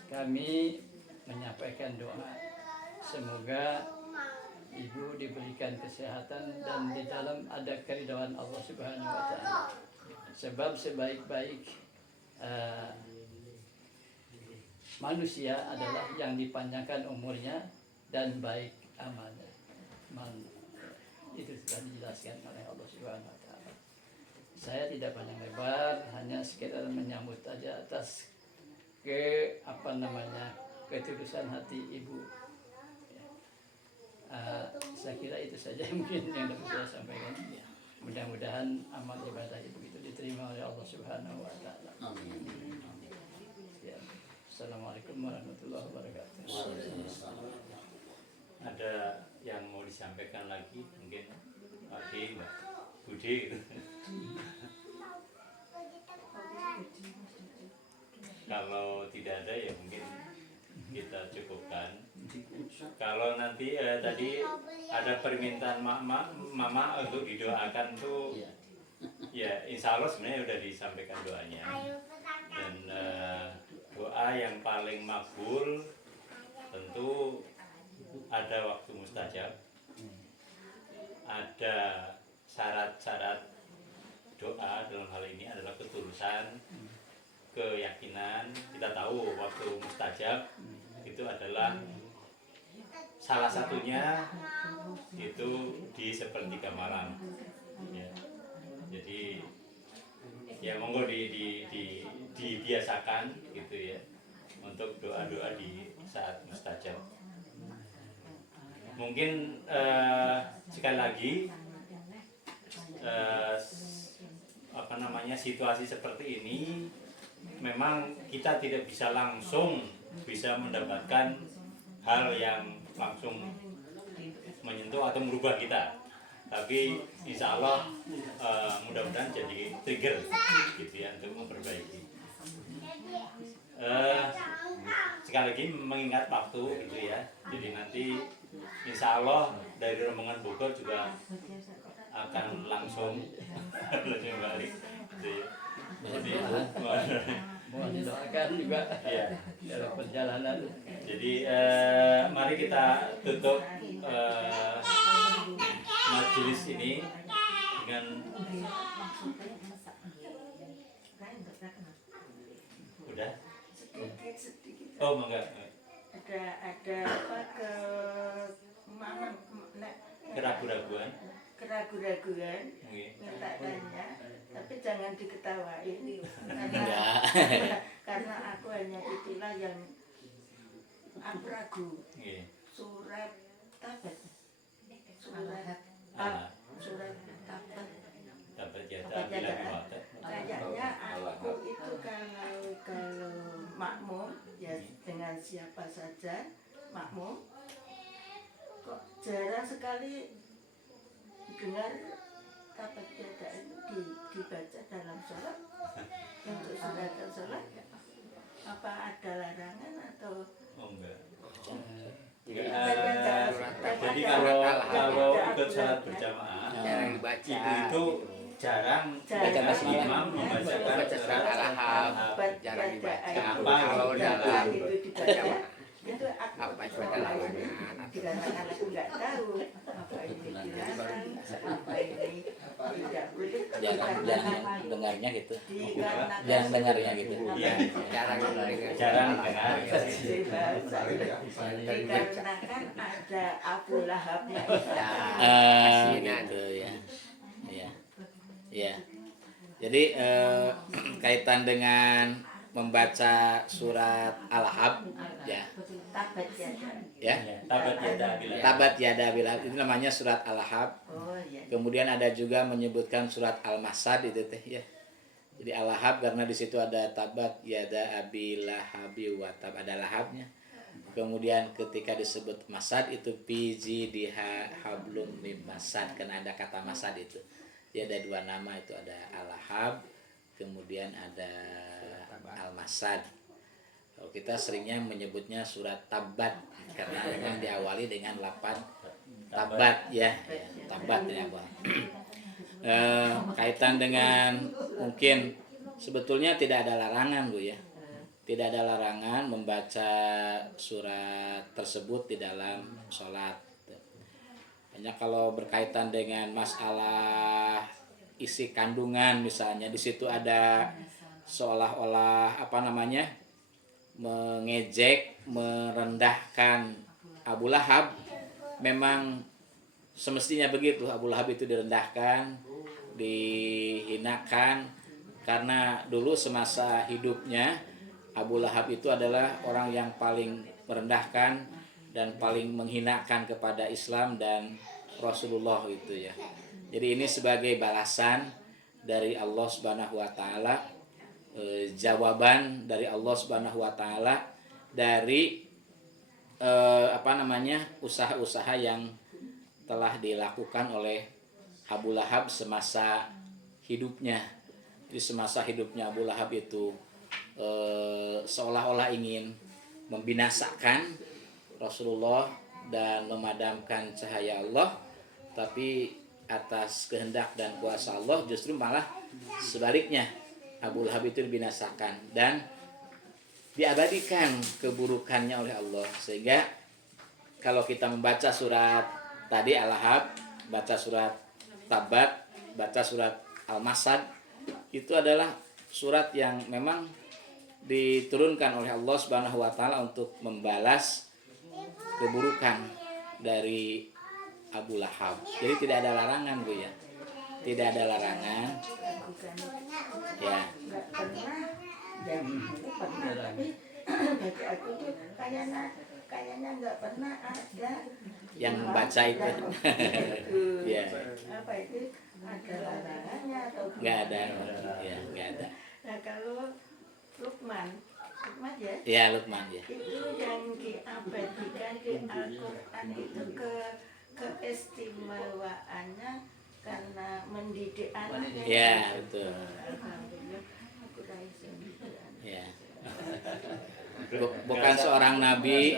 Kami menyampaikan doa semoga ibu diberikan kesehatan dan di dalam ada keridhaan Allah Subhanahu wa taala. Sebab sebaik-baik manusia adalah yang dipanjangkan umurnya dan baik amalnya. Itu sudah dijelaskan oleh Allah Subhanahu wa taala. Saya tidak panjang lebar, hanya sekedar menyambut aja atas ketulusan hati ibu. Saya kira itu saja mungkin yang dapat saya sampaikan. Mudah-mudahan amal ibadah ibu itu diterima oleh Allah Subhanahu wa taala. Amin. Ya. Assalamualaikum warahmatullahi wabarakatuh. Ada yang mau disampaikan lagi mungkin Pak D, Mbak Budi gitu. Kalau tidak ada ya mungkin kita cukupkan. Kalau nanti tadi ada permintaan mama untuk didoakan tuh, ya insya Allah sebenarnya udah disampaikan doanya. Dan doa yang paling makbul tentu ada waktu mustajab, ada syarat-syarat doa. Dalam hal ini adalah ketulusan, keyakinan. Kita tahu waktu mustajab itu adalah salah satunya itu di sepertiga malam ya. Jadi ya monggo dibiasakan gitu ya untuk doa-doa di saat mustajab. Mungkin sekali lagi situasi seperti ini memang kita tidak bisa langsung bisa mendapatkan hal yang langsung menyentuh atau merubah kita, tapi insya Allah mudah-mudahan jadi trigger gitu ya untuk memperbaiki. Sekali lagi mengingat waktu gitu ya, jadi nanti insya Allah dari rombongan Bogor juga akan langsung balik gitu ya. Jadi mohon didoakan juga ya. dalam perjalanan. Jadi mari kita tutup majelis ini dengan udah. Oh enggak. Ada apa ke mana Keraguan-raguan. keraguan minta tanya, tapi jangan diketawain karena aku hanya itulah yang aku ragu. Surat tabat. Surat Ah, surat tabat. dapat jatah Tabat bila jatah. kuatat. Kayaknya aku itu kalau makmum ya dengan siapa saja makmum, kok jarang sekali dengar tabat jatah itu dibaca dalam sholat. Untuk sholat apa ada larangan atau Oh enggak. Baca Jadi jatah. kalau ikut sholat berjamaah Jarang dibaca. itu jarang Baca basmalah. imam membacakan Baca surat Al-Ahab. Jarang dibaca. Kalau dalam itu dibaca itu apa itu ada larangan. dikarenakan aku nggak tahu apa ini dilarang, apa ini tidak boleh, Jarang dengarnya gitu. dikarenakan Jarang dengarnya gitu. Iya, Jarang dengar. jarang dengar. dikarenakan ada Abu Lahabnya itu. Gitu ya. Iya. Iya. Jadi kaitan dengan membaca surat Al-Ahab ya. Tabat jatah. Ya. Tabat yada bila. Tabat yada bil itu namanya surat Al-Ahab. Oh iya. Kemudian ada juga menyebutkan surat Al-Masad itu teh ya. Jadi Al-Ahab karena di situ ada tabat yada abi lahabi wa tab, ada lahabnya. Kemudian ketika disebut masad itu piji diha hablum mim masad, karena ada kata masad itu. Dia ada dua nama, itu ada Al-Ahab, kemudian ada Al-Masad. Kalau kita seringnya menyebutnya surat Tabat karena memang diawali dengan 8 tabat ya, tabat ya Bang. Kaitan dengan mungkin sebetulnya tidak ada larangan Bu ya. Tidak ada larangan membaca surat tersebut di dalam sholat. Hanya kalau berkaitan dengan masalah isi kandungan misalnya, di situ ada seolah-olah mengejek, merendahkan Abu Lahab. Memang semestinya begitu, Abu Lahab itu direndahkan, dihinakan, karena dulu semasa hidupnya Abu Lahab itu adalah orang yang paling merendahkan dan paling menghinakan kepada Islam dan Rasulullah itu ya. Jadi ini sebagai balasan dari Allah Subhanahu wa taala, jawaban dari Allah Subhanahu wa taala dari usaha-usaha yang telah dilakukan oleh Abu Lahab semasa hidupnya. Di semasa hidupnya Abu Lahab itu seolah-olah ingin membinasakan Rasulullah dan memadamkan cahaya Allah, tapi atas kehendak dan kuasa Allah justru malah sebaliknya, Abu Lahab itu dibinasakan dan diabadikan keburukannya oleh Allah. Sehingga kalau kita membaca surat tadi Al-Ahab, baca surat Tabat, baca surat Al-Masad, itu adalah surat yang memang diturunkan oleh Allah Subhanahu wa taala untuk membalas keburukan dari Abu Lahab. Jadi tidak ada larangan Bu ya. Tidak ada larangan. Ya. Nggak pernah, ya itu pernah, tapi bagi aku tuh kayaknya nggak pernah ada Yang membaca itu. Ya. apa itu ada larangannya atau Enggak ada. Ya, enggak ada. Nah kalau Lukman ya, Ya, Luqman ya. itu yang diabadikan di Al-Quran itu keistimewaannya karena mendidik anaknya. Ya, betul. Alhamdulillah aku raisa mendidik anak. Ya. Bukan seorang nabi,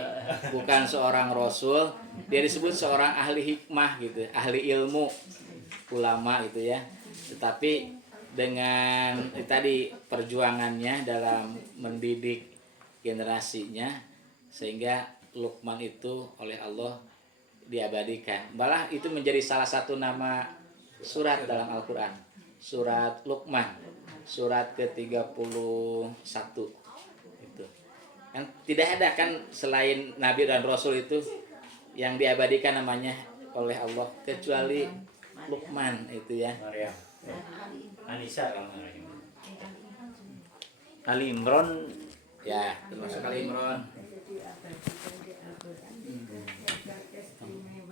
bukan seorang rasul, dia disebut seorang ahli hikmah gitu, ahli ilmu, ulama gitu ya. Tetapi dengan tadi perjuangannya dalam mendidik generasinya, sehingga Luqman itu oleh Allah diabadikan. Malah itu menjadi salah satu nama surat dalam Al-Quran, surat Luqman, surat ke-31 itu. Kan tidak ada kan selain Nabi dan Rasul itu yang diabadikan namanya oleh Allah kecuali Luqman itu ya. Maryam. Anissa kalau Maryam. Ali Imran ya, termasuk Ali Imran. Jadi abadikan di Al-Quran. Keistimewaan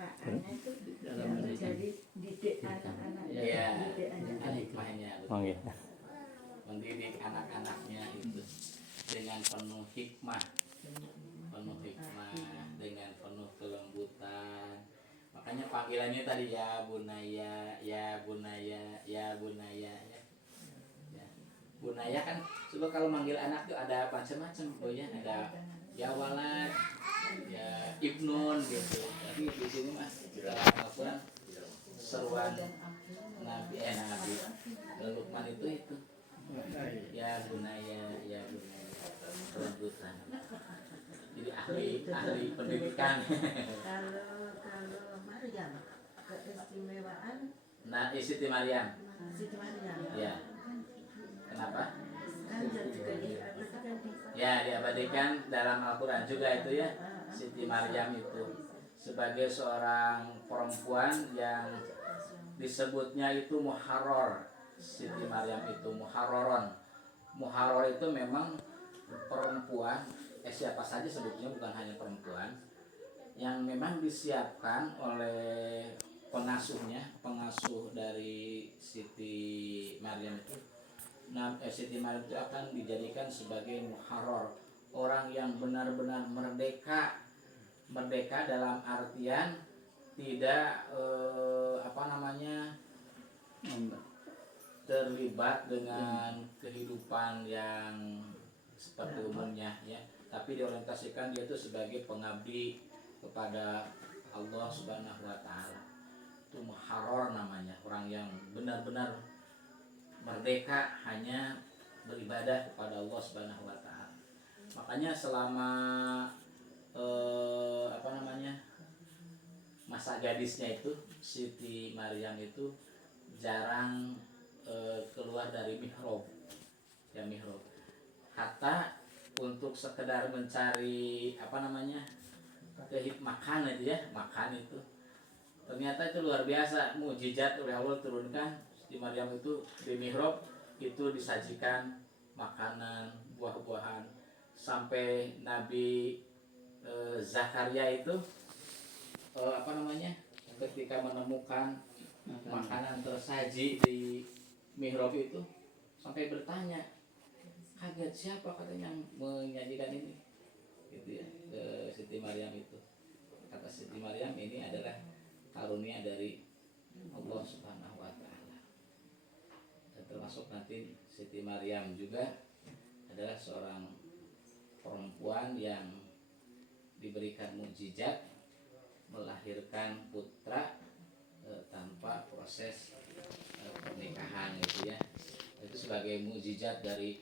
dalam ini. Jadi didik anak-anak, Iya, didik anak. hikmahnya Oh iya. mendidik anak-anaknya itu dengan penuh hikmah, dengan penuh kelembutan. Makanya panggilannya tadi ya bunaya, ya bunaya, ya bunaya, ya. Ya. Bunaya kan coba kalau manggil anak tuh ada macam-macam, oh ya, ada ya walad, ya ibnun gitu. Tapi di sini mas dalam Al-Quran seruan Nabi Luqman itu ya bunaya, ya bunaya, kelembutan. Jadi ahli pendidikan. Kalau Maryam keistimewaan Nah, Siti Maryam, Siti Maryam ya. Kenapa? kan juga diabadikan di Ya, diabadikan dalam Al-Quran juga itu ya. Siti Maryam itu sebagai seorang perempuan yang disebutnya itu muharrar. Siti Maryam itu muharraron. Muharrar itu memang perempuan, siapa saja sebetulnya bukan hanya perempuan yang memang disiapkan oleh pengasuh dari Siti Maryam itu. Nah, Siti Maryam itu akan dijadikan sebagai muharrar, orang yang benar-benar merdeka dalam artian tidak terlibat dengan kehidupan yang seperti umumnya ya, tapi diorientasikan dia itu sebagai pengabdi kepada Allah Subhanahu wa taala. Itu muharrar namanya, orang yang benar-benar merdeka hanya beribadah kepada Allah Subhanahu wa taala. Makanya selama masa gadisnya itu Siti Maryam itu jarang keluar dari mihrab. Ya mihrab. Hatta untuk sekedar mencari makan itu ya, makan itu ternyata itu luar biasa, mukjizat oleh Allah turunkan. Di Maryam itu di mihrab itu disajikan makanan, buah-buahan, sampai Nabi Zakaria itu ketika menemukan makanan tersaji di mihrab itu sampai bertanya, kaget, siapa katanya yang menyajikan ini gitu ya, ke Siti Maryam itu. Kata Siti Maryam, ini adalah karunia dari Allah Subhanahu wa taala. Dan termasuk nanti Siti Maryam juga adalah seorang perempuan yang diberikan mukjizat melahirkan putra tanpa proses pernikahan gitu ya. Itu sebagai mukjizat dari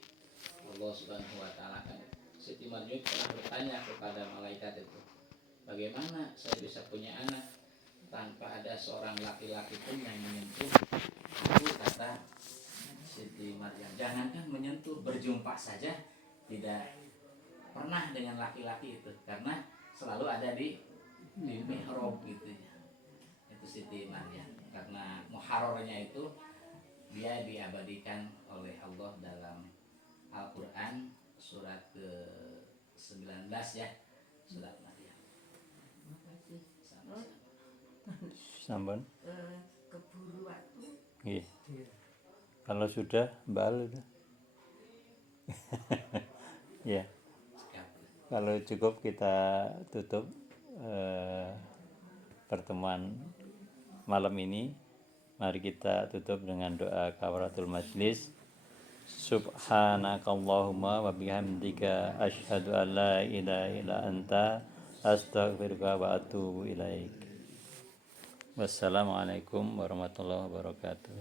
Allah Subhanahu wa taala. Kan Siti Maryam pernah bertanya kepada malaikat itu, bagaimana saya bisa punya anak tanpa ada seorang laki-laki pun yang menyentuh aku, kata Siti Maryam. Jangankan menyentuh, berjumpa saja tidak pernah dengan laki-laki itu, karena selalu ada di mihrab gitu ya. Itu Siti Maryam, karena muharrarnya itu dia diabadikan oleh Allah dalam Al-Quran surat ke-19 ya, surat Maryam. Sampun. keburu waktu. Iya. Kalau sudah bal itu. Ya. Kalau cukup kita tutup pertemuan malam ini. Mari kita tutup dengan doa kafaratul majlis. Subhanakallahumma wa bihamdika asyhadu an la ilaha illa anta astaghfiruka wa atubu ilaik. Wassalamualaikum warahmatullahi wabarakatuh.